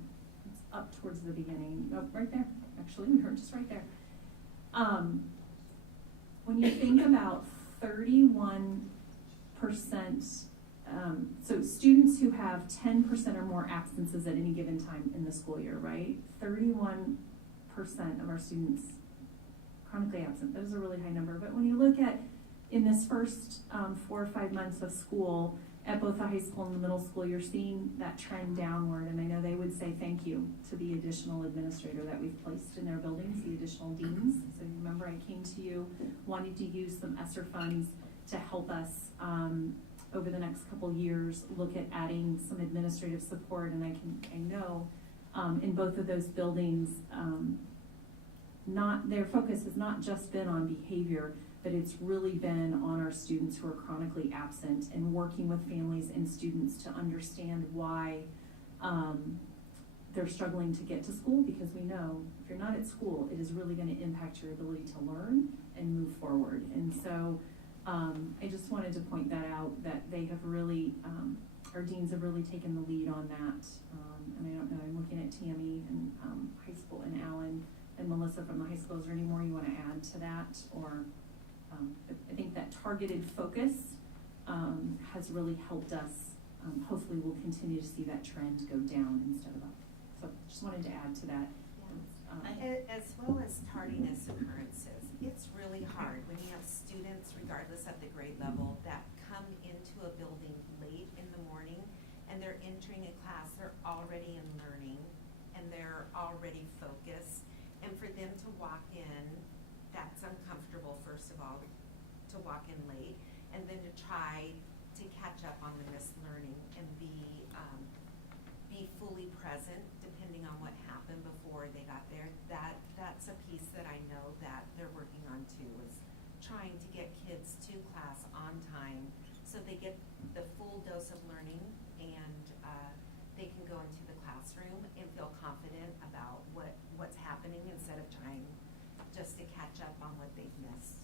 it's up towards the beginning, nope, right there, actually, we heard just right there. When you think about 31%, so students who have 10% or more absences at any given time in the school year, right? 31% of our students chronically absent. That is a really high number. But when you look at in this first 4 or 5 months of school, at both the high school and the middle school, you're seeing that trend downward. And I know they would say thank you to the additional administrator that we've placed in their buildings, the additional deans. So you remember I came to you wanting to use some ESSER funds to help us over the next couple years look at adding some administrative support. And I know in both of those buildings, their focus has not just been on behavior, but it's really been on our students who are chronically absent and working with families and students to understand why they're struggling to get to school, because we know if you're not at school, it is really going to impact your ability to learn and move forward. And so I just wanted to point that out, that they have really, our deans have really taken the lead on that. And I don't know, I'm looking at Tammy and high school, and Alan and Melissa from the high school. Is there any more you want to add to that? Or I think that targeted focus has really helped us. Hopefully we'll continue to see that trend go down instead of up. So just wanted to add to that. As well as tardiness occurrences. It's really hard when you have students, regardless of the grade level, that come into a building late in the morning and they're entering a class, they're already in learning and they're already focused. And for them to walk in, that's uncomfortable, first of all, to walk in late, and then to try to catch up on the missed learning and be fully present depending on what happened before they got there. That's a piece that I know that they're working on too, is trying to get kids to class on time so they get the full dose of learning and they can go into the classroom and feel confident about what's happening instead of trying just to catch up on what they've missed.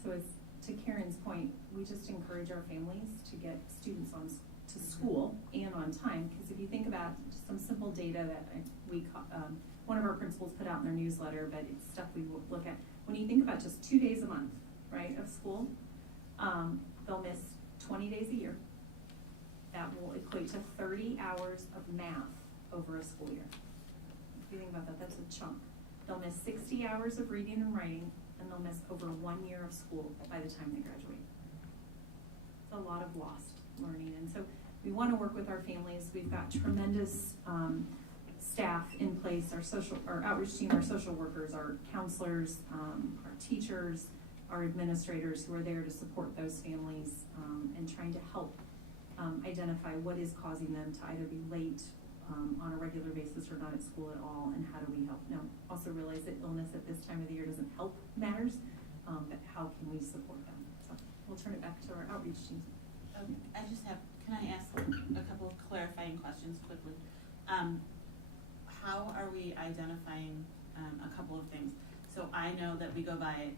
So as to Karen's point, we just encourage our families to get students to school and on time, because if you think about just some simple data that one of our principals put out in their newsletter, but it's stuff we look at. When you think about just 2 days a month, right, of school, they'll miss 20 days a year. That will equate to 30 hours of math over a school year. If you think about that, that's a chunk. They'll miss 60 hours of reading and writing, and they'll miss over 1 year of school by the time they graduate. It's a lot of lost learning, and so we want to work with our families. We've got tremendous staff in place, our outreach team, our social workers, our counselors, our teachers, our administrators who are there to support those families and trying to help identify what is causing them to either be late on a regular basis or not at school at all, and how do we help. Now, also realize that illness at this time of the year doesn't help matters, but how can we support them? So we'll turn it back to our outreach team. Can I ask a couple of clarifying questions quickly? How are we identifying a couple of things? So I know that we go by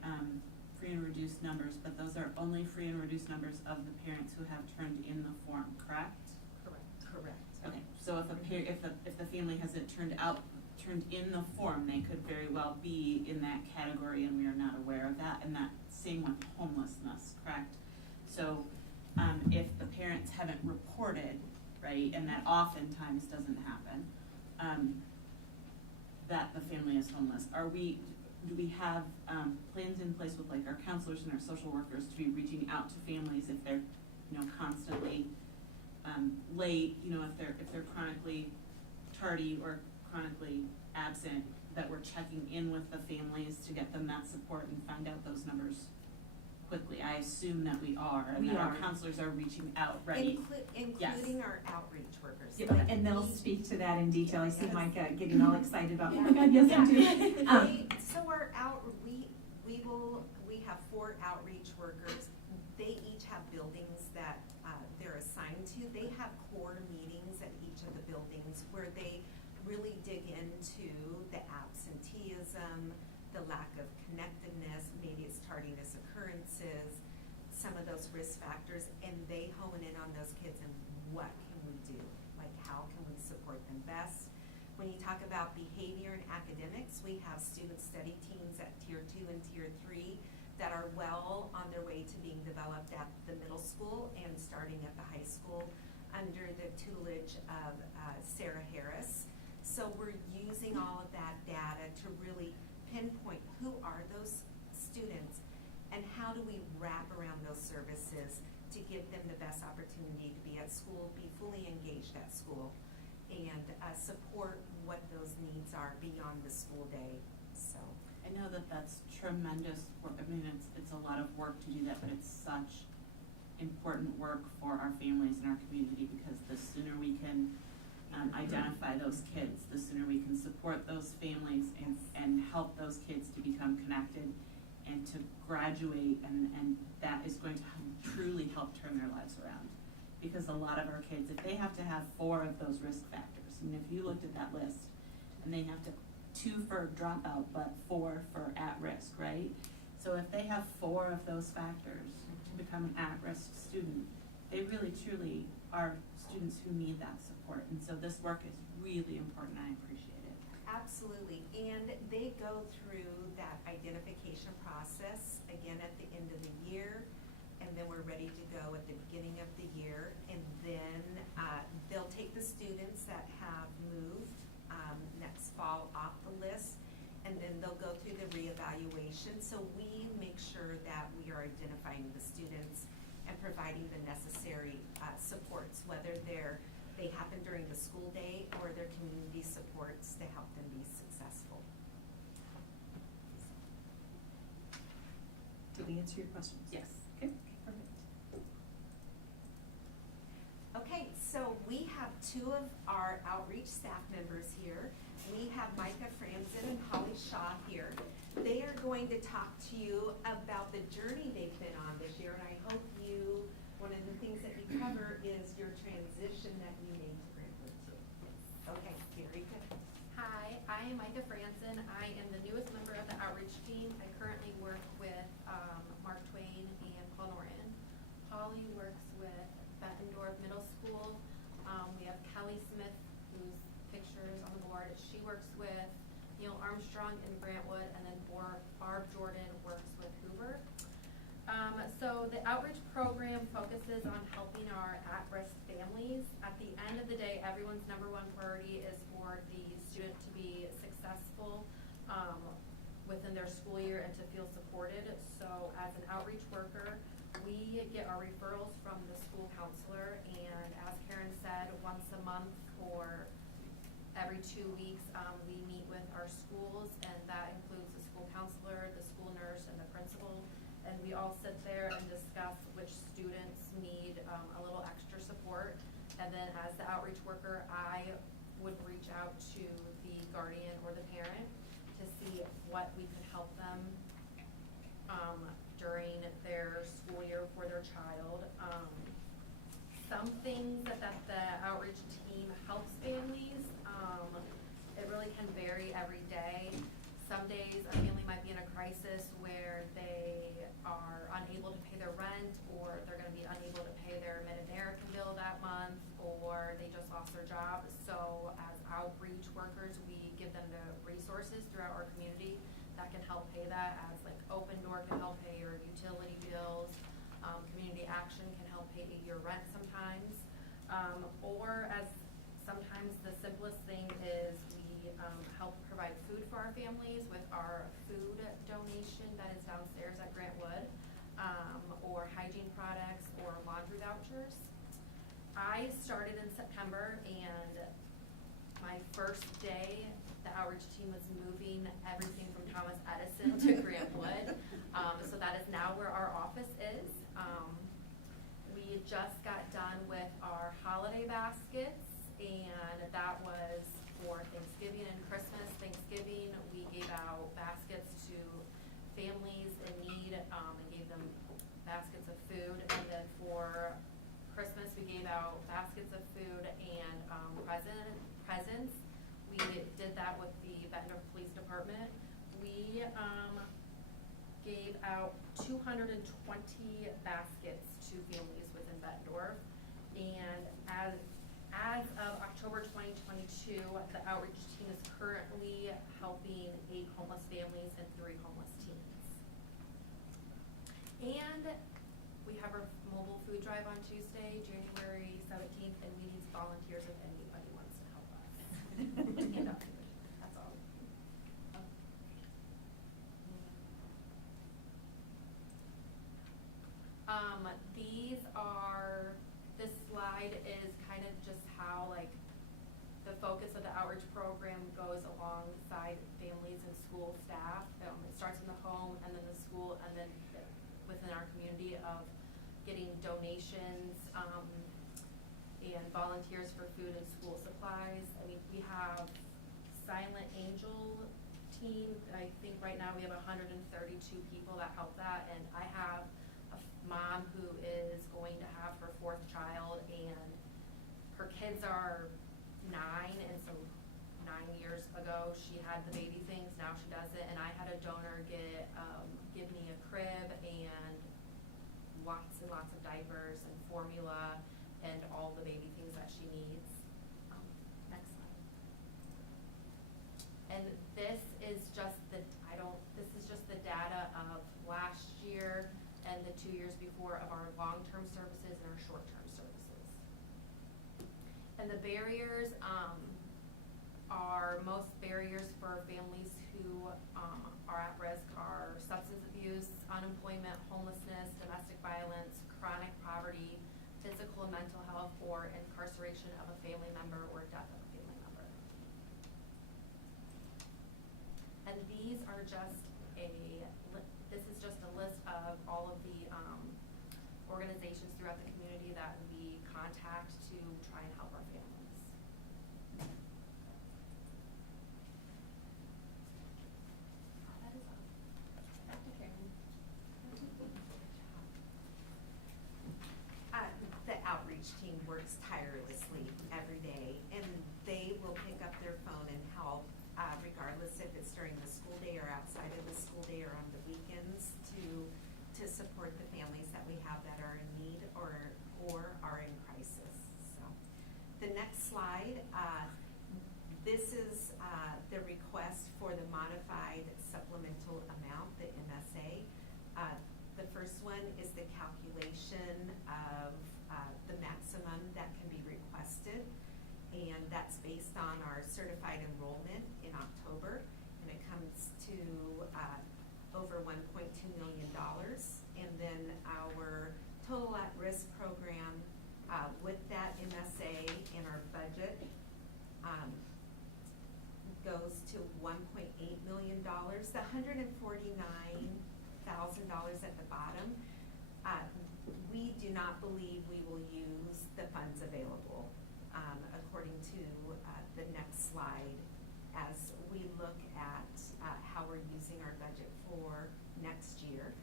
free and reduced reduced numbers, but those are only free and reduced numbers of the parents who have turned in the form, correct? Correct. Okay, so if the family hasn't turned in the form, they could very well be in that category and we are not aware of that, and that same with homelessness, correct? So, if the parents haven't reported, right, and that oftentimes doesn't happen, that the family is homeless, do we have, plans in place with like our counselors and our social workers to be reaching out to families if they're, constantly, late, if they're chronically tardy or chronically absent, that we're checking in with the families to get them that support and find out those numbers quickly? I assume that we are, and We that our are. counselors are reaching out, right? Including our outreach workers. Yeah, Like, and they'll we- speak to that in detail. I see Yes. Micah getting all excited about, oh Yeah. my God, yes, I do. So we have 4 outreach workers. They each have buildings that they're assigned to. They have core meetings at each of the buildings where they really dig into the absenteeism, the lack of connectedness, maybe it's tardiness occurrences, some of those risk factors, and they hone in on those kids and what can we do? Like, how can we support them best? When you talk about behavior and academics, we have student study teams at Tier 2 and Tier 3 that are well on their way to being developed at the middle school and starting at the high school under the tutelage of Sarah Harris. So we're using all of that data to really pinpoint who are those students and how do we wrap around those services to give them the best opportunity to be at school, be fully engaged at school, and support what those needs are beyond the school day. So I know that that's tremendous work. I mean, it's a lot of work to do that, but it's such important work for our families and our community, because the sooner we can identify those kids, the sooner we can support those families and help those kids to become connected and to graduate, and that is going to truly help turn their lives around. Because a lot of our kids, if they have to have 4 of those risk factors, and if you looked at that list, and they have to 2 for dropout, but 4 for at-risk, right? So if they have 4 of those factors to become an at-risk student, they really truly are students who need that support. And so this work is really important, I appreciate it. absolutely, and they go through that identification process again at the end of the year, and then we're ready to go at the beginning of the year, and then they'll take the students that have moved next fall off the list, and then they'll go through the reevaluation. So we make sure that we are identifying the students and providing the necessary supports, whether they happen during the school day or their community supports to help them be successful. Did we answer your questions? Yes. Okay, perfect. Okay, so we have 2 of our outreach staff members here. We have Micah Franzen and Holly Shaw here. They are going to talk to you about the journey they've been on this year, and I hope one of the things that you cover is your transition that you made to Brentwood too. Okay, very good. Hi, I am Micah Franzen. I am the newest member of the outreach team. I currently work with Mark Twain and Paul Norton. Polly works with Bettendorf Middle School. We have Kelly Smith, whose pictures on the board. She works with Neil Armstrong in Brentwood, and then Barb Jordan works with Hoover. So the outreach program focuses on helping our at-risk families. At the end of the day, everyone's #1 priority is for the student to be successful within their school year and to feel supported. So as an outreach worker, we get our referrals from the school counselor, and as Karen said, once a month or every 2 weeks, we meet with our schools, and that includes the school counselor, the school nurse, and the principal. And we all sit there and discuss which students need a little extra support. And then as the outreach worker, I would reach out to the guardian or the parent to see what we could help them during their school year for their child. Some things that the outreach team helps families, it really can vary every day. Some days a family might be in a crisis where they are their rent, or they're gonna be unable to pay their Mid-American bill that month, or they just lost their job. So as outreach workers, we give them the resources throughout our community that can help pay that, as like Open Door can help pay your utility bills, Community Action can help pay your rent sometimes, or as sometimes the simplest thing is we help provide food for our families with our food donation that is downstairs at Grant Wood, or hygiene products or laundry vouchers. I started in September, and my first day, the outreach team was moving everything from Thomas Edison to Grant Wood. So that is now where our office is. We just got done with our holiday baskets, and that was for Thanksgiving and Christmas. Thanksgiving, we gave out baskets to families in need, and gave them baskets of food. And then for Christmas, we gave out baskets of food and presents. We did that with the Bettendorf Police Department. We gave out 220 baskets to families within Bettendorf. And as of October 2022, the outreach team is currently helping 8 homeless families and 3 homeless teens. And we have our mobile food drive on Tuesday, January 17th, and we need volunteers if anybody wants to help us. Hand out food, that's all. This slide is kind of just how like the focus of the outreach program goes alongside families and school staff. It starts in the home and then the school and then within our community of getting donations and volunteers for food and school supplies. I mean, we have Silent Angel team. I think right now we have 132 people that help that, and I have a mom who is going to have her 4th child, and her kids are 9, and so 9 years ago she had the baby things, now she doesn't, and I had a donor give me a crib and lots and lots of diapers and formula and all the baby things that she needs. Next slide. And this is just the data of last year and the 2 years before of our long-term services and our short-term services. And the barriers are most barriers for families who are at risk are substance abuse, unemployment, homelessness, domestic violence, chronic poverty, physical and mental health, or incarceration of a family member or death of a family member. And these are this is just a list of all of the organizations throughout the community that we contact to try and help our families. That is all. Back to Karen. The outreach team works tirelessly every day, and they will pick up their phone and help, regardless if it's during the school day or outside of the school day or on the weekends, to support the families that we have that are in need or are in crisis. So, the next slide, this is the request for the modified supplemental amount, the MSA. The first one is the calculation of the maximum that can be requested, and that's based on our certified enrollment in October, and it comes to over $1.2 million. And then our total at-risk program with that MSA in our budget goes to $1.8 million. The $149,000 at the bottom, we do not believe we will use the funds available, according to the next slide, as we look at how we're using our budget for next year.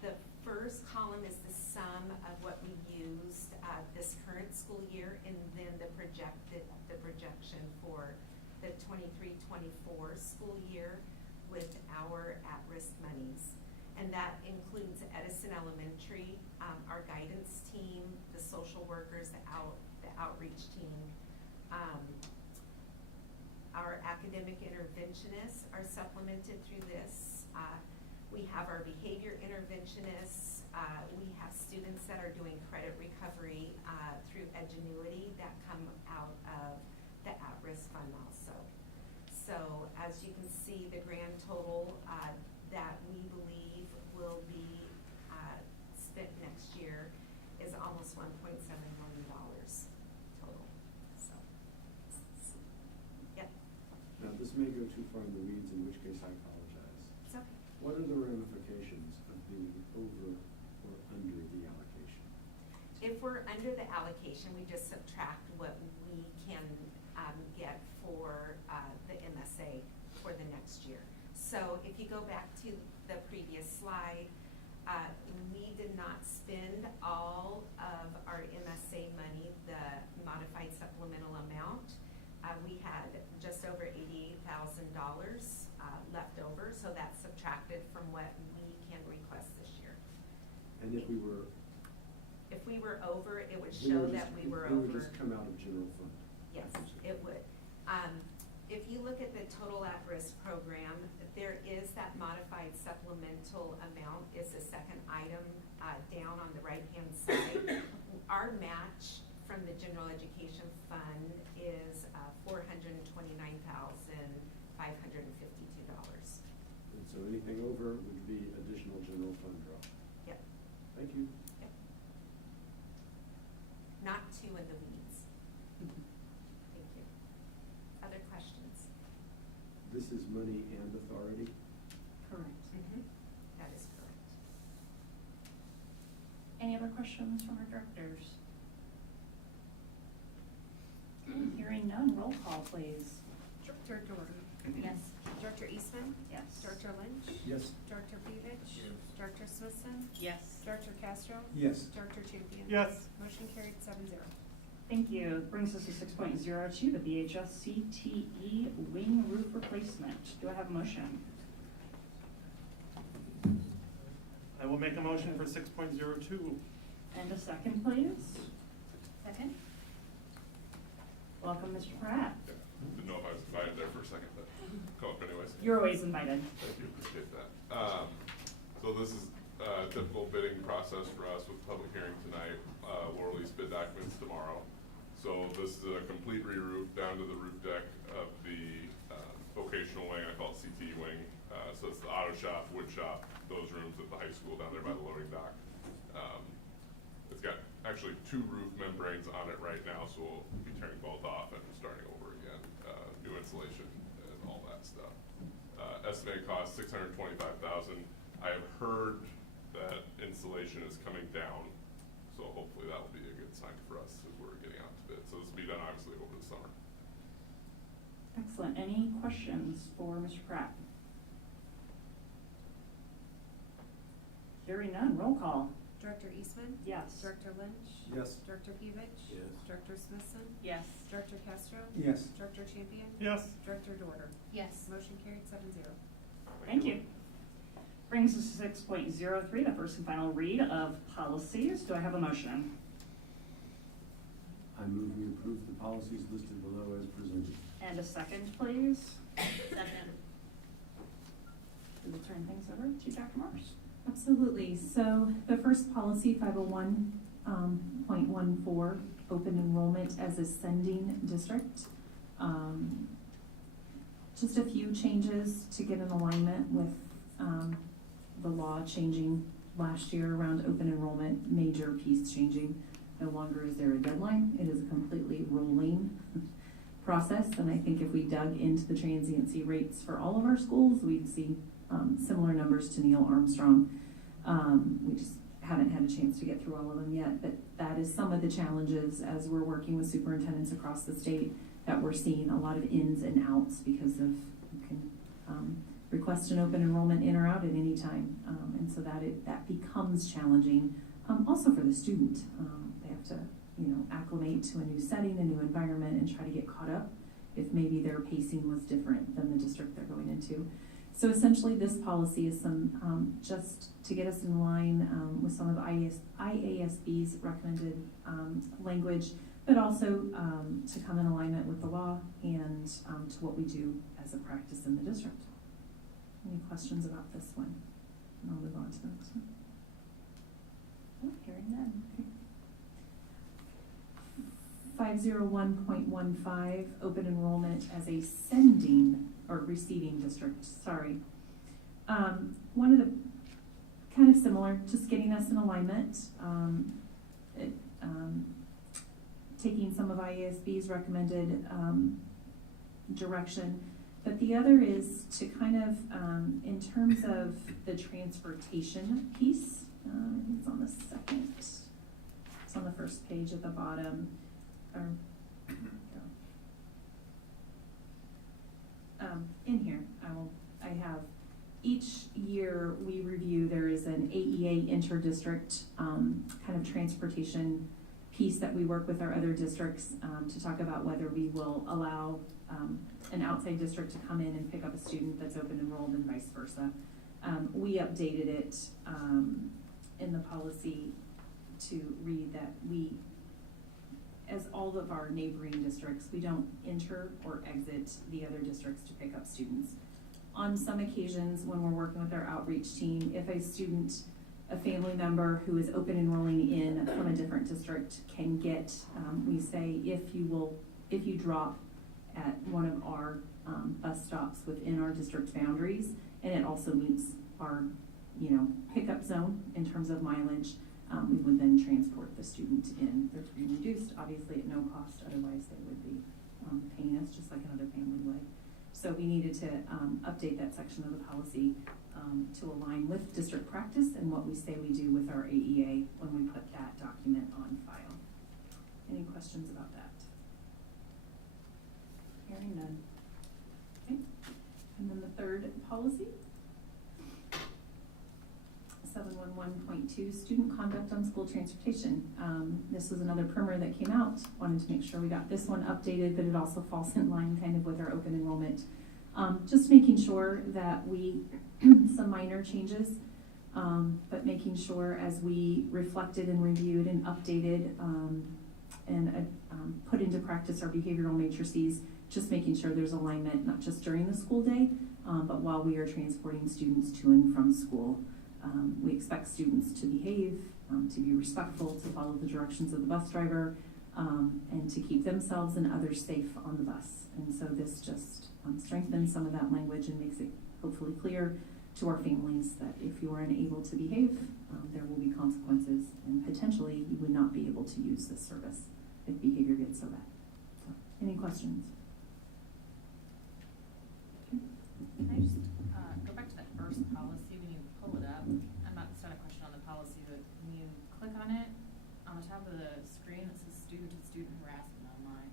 The first column is the sum of what we used this current school year, and then the projection for the 23-24 school year with our at-risk monies. And that includes Edison Elementary, our guidance team, the social workers, the outreach team, our academic interventionists are supplemented through this. We have our behavior interventionists. We have students that are doing credit recovery through Edgenuity that come out of the at-risk fund also. So as you can see, the grand total that we believe will be spent next year is almost $1.7 million total. So, yep. Now, this may go too far in the weeds, in which case I apologize. It's okay. What are the ramifications of being over or under the allocation? If we're under the allocation, we just subtract what we can get for the MSA for the next year. So if you go back to the previous slide, we did not spend all of our MSA money, the modified supplemental amount. We had just over $88,000 left over, so that's subtracted from what we can request this year. And if we were over, it would show that we were over. It would just come out of general fund. Yes, it would. If you look at the total at-risk program, there is that modified supplemental amount is the second item down on the right-hand side. Our match from the general education fund is $429,552. And so anything over would be additional general fund draw. Yep. Thank you. Yep. Not too in the weeds. Thank you. Other questions? This is money and authority? Correct. That is correct. Any other questions from our directors? Hearing none, roll call, please. Director Ward. Yes. Director Eastman? Yes. Director Lynch? Yes. Director Pevich? Director Smithson? Yes. Director Castro? Yes. Director Champion? Yes. Motion carried 7-0. Thank you. Brings us to 6.02, the BHS CTE wing roof replacement. Do I have a motion? I will make a motion for 6.02. And a second, please. Second. Welcome, Mr. Pratt. Didn't know if I was invited there for a second, but come up anyways. You're always invited. Thank you, appreciate that. So this is a typical bidding process for us with public hearing tonight. We'll release bid documents tomorrow. So this is a complete re-roof down to the roof deck of the vocational wing, I call it CT wing. So it's the auto shop, wood shop, those rooms at the high school down there by the loading dock. It's got actually 2 roof membranes on it right now, so we'll be tearing both off and starting over again. New insulation and all that stuff. Estimated cost $625,000. I have heard that insulation is coming down, so hopefully that will be a good sign for us as we're getting out to bid. So this will be done obviously over the summer. Excellent. Any questions for Mr. Pratt? Hearing none, roll call. Director Eastman? Yes. Director Lynch? Yes. Director Pevich? Yes. Director Smithson? Yes. Director Castro? Yes. Director Champion? Yes. Director Dorder? Yes. Motion carried 7-0. Thank you. Brings us to 6.03, the first and final read of policies. Do I have a motion? I move we approve the policies listed below as presented. And a second, please. Second. We will turn things over to Dr. Morris. Absolutely. So the first policy, 501.14, open enrollment as ascending district. Just a few changes to get in alignment with the law changing last year around open enrollment, major piece changing. No longer is there a deadline. It is a completely rolling process. And I think if we dug into the transiency rates for all of our schools, we'd see similar numbers to Neil Armstrong. We just haven't had a chance to get through all of them yet, but that is some of the challenges as we're working with superintendents across the state, that we're seeing a lot of ins and outs because of, you can request an open enrollment in or out at any time. And so that becomes challenging also for the student. They have to, acclimate to a new setting, a new environment, and try to get caught up if maybe their pacing was different than the district they're going into. So essentially, this policy is some, just to get us in line with some of the IASB's recommended language, but also to come in alignment with the law and to what we do as a practice in the district. Any questions about this one? And I'll move on to the next one. Oh, hearing none. Okay. 501.15, open enrollment as a sending or receiving district, sorry. One of the, kind of similar, just getting us in alignment, taking some of IASB's recommended direction, but the other is to kind of, in terms of the transportation piece, it's on the second, it's on the first page at the bottom, or, in here, I have, each year we review, there is an AEA interdistrict kind of transportation piece that we work with our other districts to talk about whether we will allow an outside district to come in and pick up a student that's open enrolled and vice versa. We updated it in the policy to read that we, as all of our neighboring districts, we don't enter or exit the other districts to pick up students. On some occasions, when we're working with our outreach team, if a student, a family member who is open enrolling in from a different district can get, we say, if you drop at one of our bus stops within our district boundaries, and it also meets our, pickup zone in terms of mileage, we would then transport the student in. They're free and reduced, obviously at no cost, otherwise they would be paying us just like another family would. So we needed to update that section of the policy to align with district practice and what we say we do with our AEA when we put that document on file. Any questions about that? Hearing none. Okay. And then the third policy, 711.2, student conduct on school transportation. This was another primer that came out. Wanted to make sure we got this one updated, but it also falls in line kind of with our open enrollment. Just making sure that we, some minor changes, but making sure as we reflected and reviewed and updated and put into practice our behavioral matrices, just making sure there's alignment, not just during the school day, but while we are transporting students to and from school. We expect students to behave, to be respectful, to follow the directions of the bus driver, and to keep themselves and others safe on the bus. And so this just strengthens some of that language and makes it hopefully clear to our families that if you are unable to behave, there will be consequences, and potentially you would not be able to use this service if behavior gets so bad. So, any questions? Can I just go back to that first policy when you pull it up? It's not a question on the policy, but when you click on it, on the top of the screen it says student harassment online.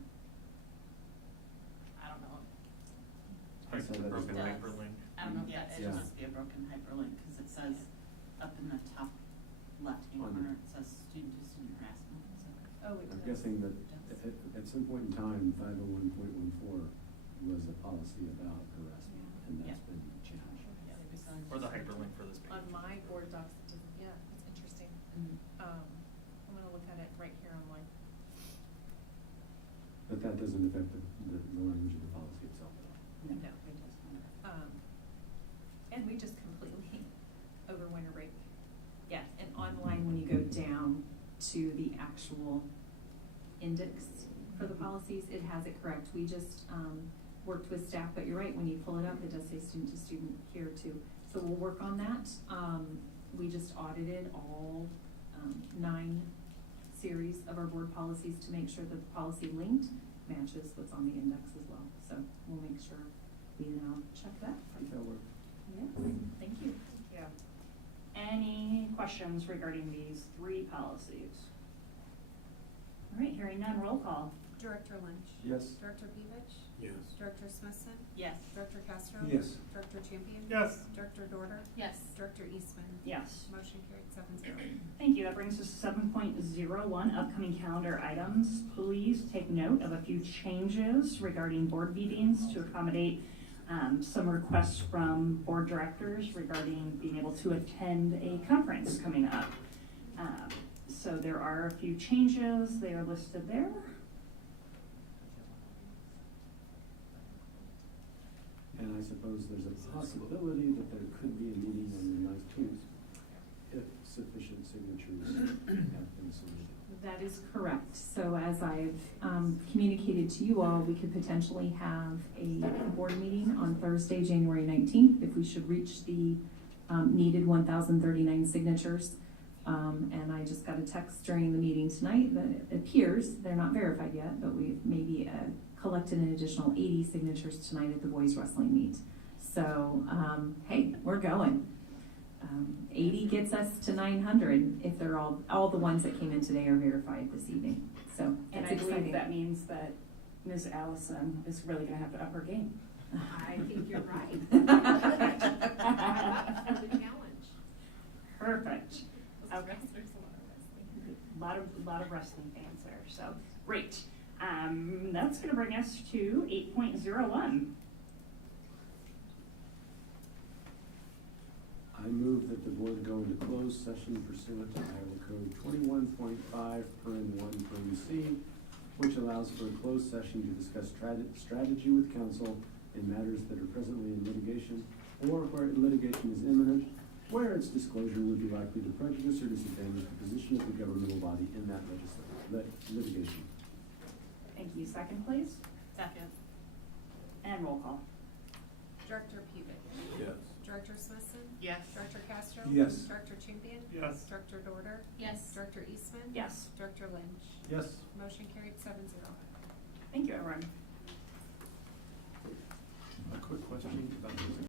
I don't know. Broken hyperlink. I don't know if Yeah, that's it'll just. just be a broken hyperlink, because it says up in the top left-hand corner, it says student-to-student harassment, so. Oh, it I'm does. guessing that at some point in time, 501.14 was a policy about harassment, and that's been changed. Or the hyperlink for this page. On my board docs, it doesn't, yeah, that's interesting. I'm gonna look at it right here online. But that doesn't affect the language of the policy itself at all. No, it doesn't. And we just completely, over winter break, yeah, and online when you go down to the actual index for the policies, it has it correct. We just worked with staff, but you're right, when you pull it up, it does say student to student here too. So we'll work on that. We just audited all 9 series of our board policies to make sure that the policy linked matches what's on the index as well. So we'll make sure we now check that. I think that worked. Yeah, thank you. Yeah. Any questions regarding these 3 policies? All right, hearing none, roll call. Director Lynch? Yes. Director Pevich? Yes. Director Smithson? Yes. Director Castro? Yes. Director Champion? Yes. Director Dorter? Yes. Director Eastman? Yes. Motion carried 7-0. Thank you. That brings us to 7.01, upcoming calendar items. Please take note of a few changes regarding board meetings to accommodate some requests from board directors regarding being able to attend a conference coming up. So there are a few changes, they are listed there. And I suppose there's a possibility that there could be a meeting on the 19th if sufficient signatures have been submitted. That is correct. So as I've communicated to you all, we could potentially have a board meeting on Thursday, January 19th, if we should reach the needed 1,039 signatures. And I just got a text during the meeting tonight that it appears, they're not verified yet, but we've maybe collected an additional 80 signatures tonight at the boys wrestling meet. So, hey, we're going. 80 gets us to 900 if they're all the ones that came in today are verified this evening. So And it's I believe exciting. that means that Ms. Allison is really gonna have to up her game. I think you're right. For the challenge. Perfect. Those Okay. wrestlers a lot of wrestling. Lot of wrestling fans there, so, great. That's gonna bring us to 8.01. I move that the board go into closed session pursuant to Iowa Code 21.5(1)(c), which allows for a closed session to discuss strategy with counsel in matters that are presently in litigation, or where litigation is imminent, where its disclosure would be likely to prejudice or disadvantage the position of the governmental body in that litigation. Thank you. Second, please. Second. And roll call. Director Pubic. Yes. Director Smithson. Yes. Director Castro. Yes. Director Champion. Yes. Director Dorder. Yes. Director Eastman. Yes. Director Lynch. Yes. Motion carried 7-0. Thank you, everyone. A quick question about the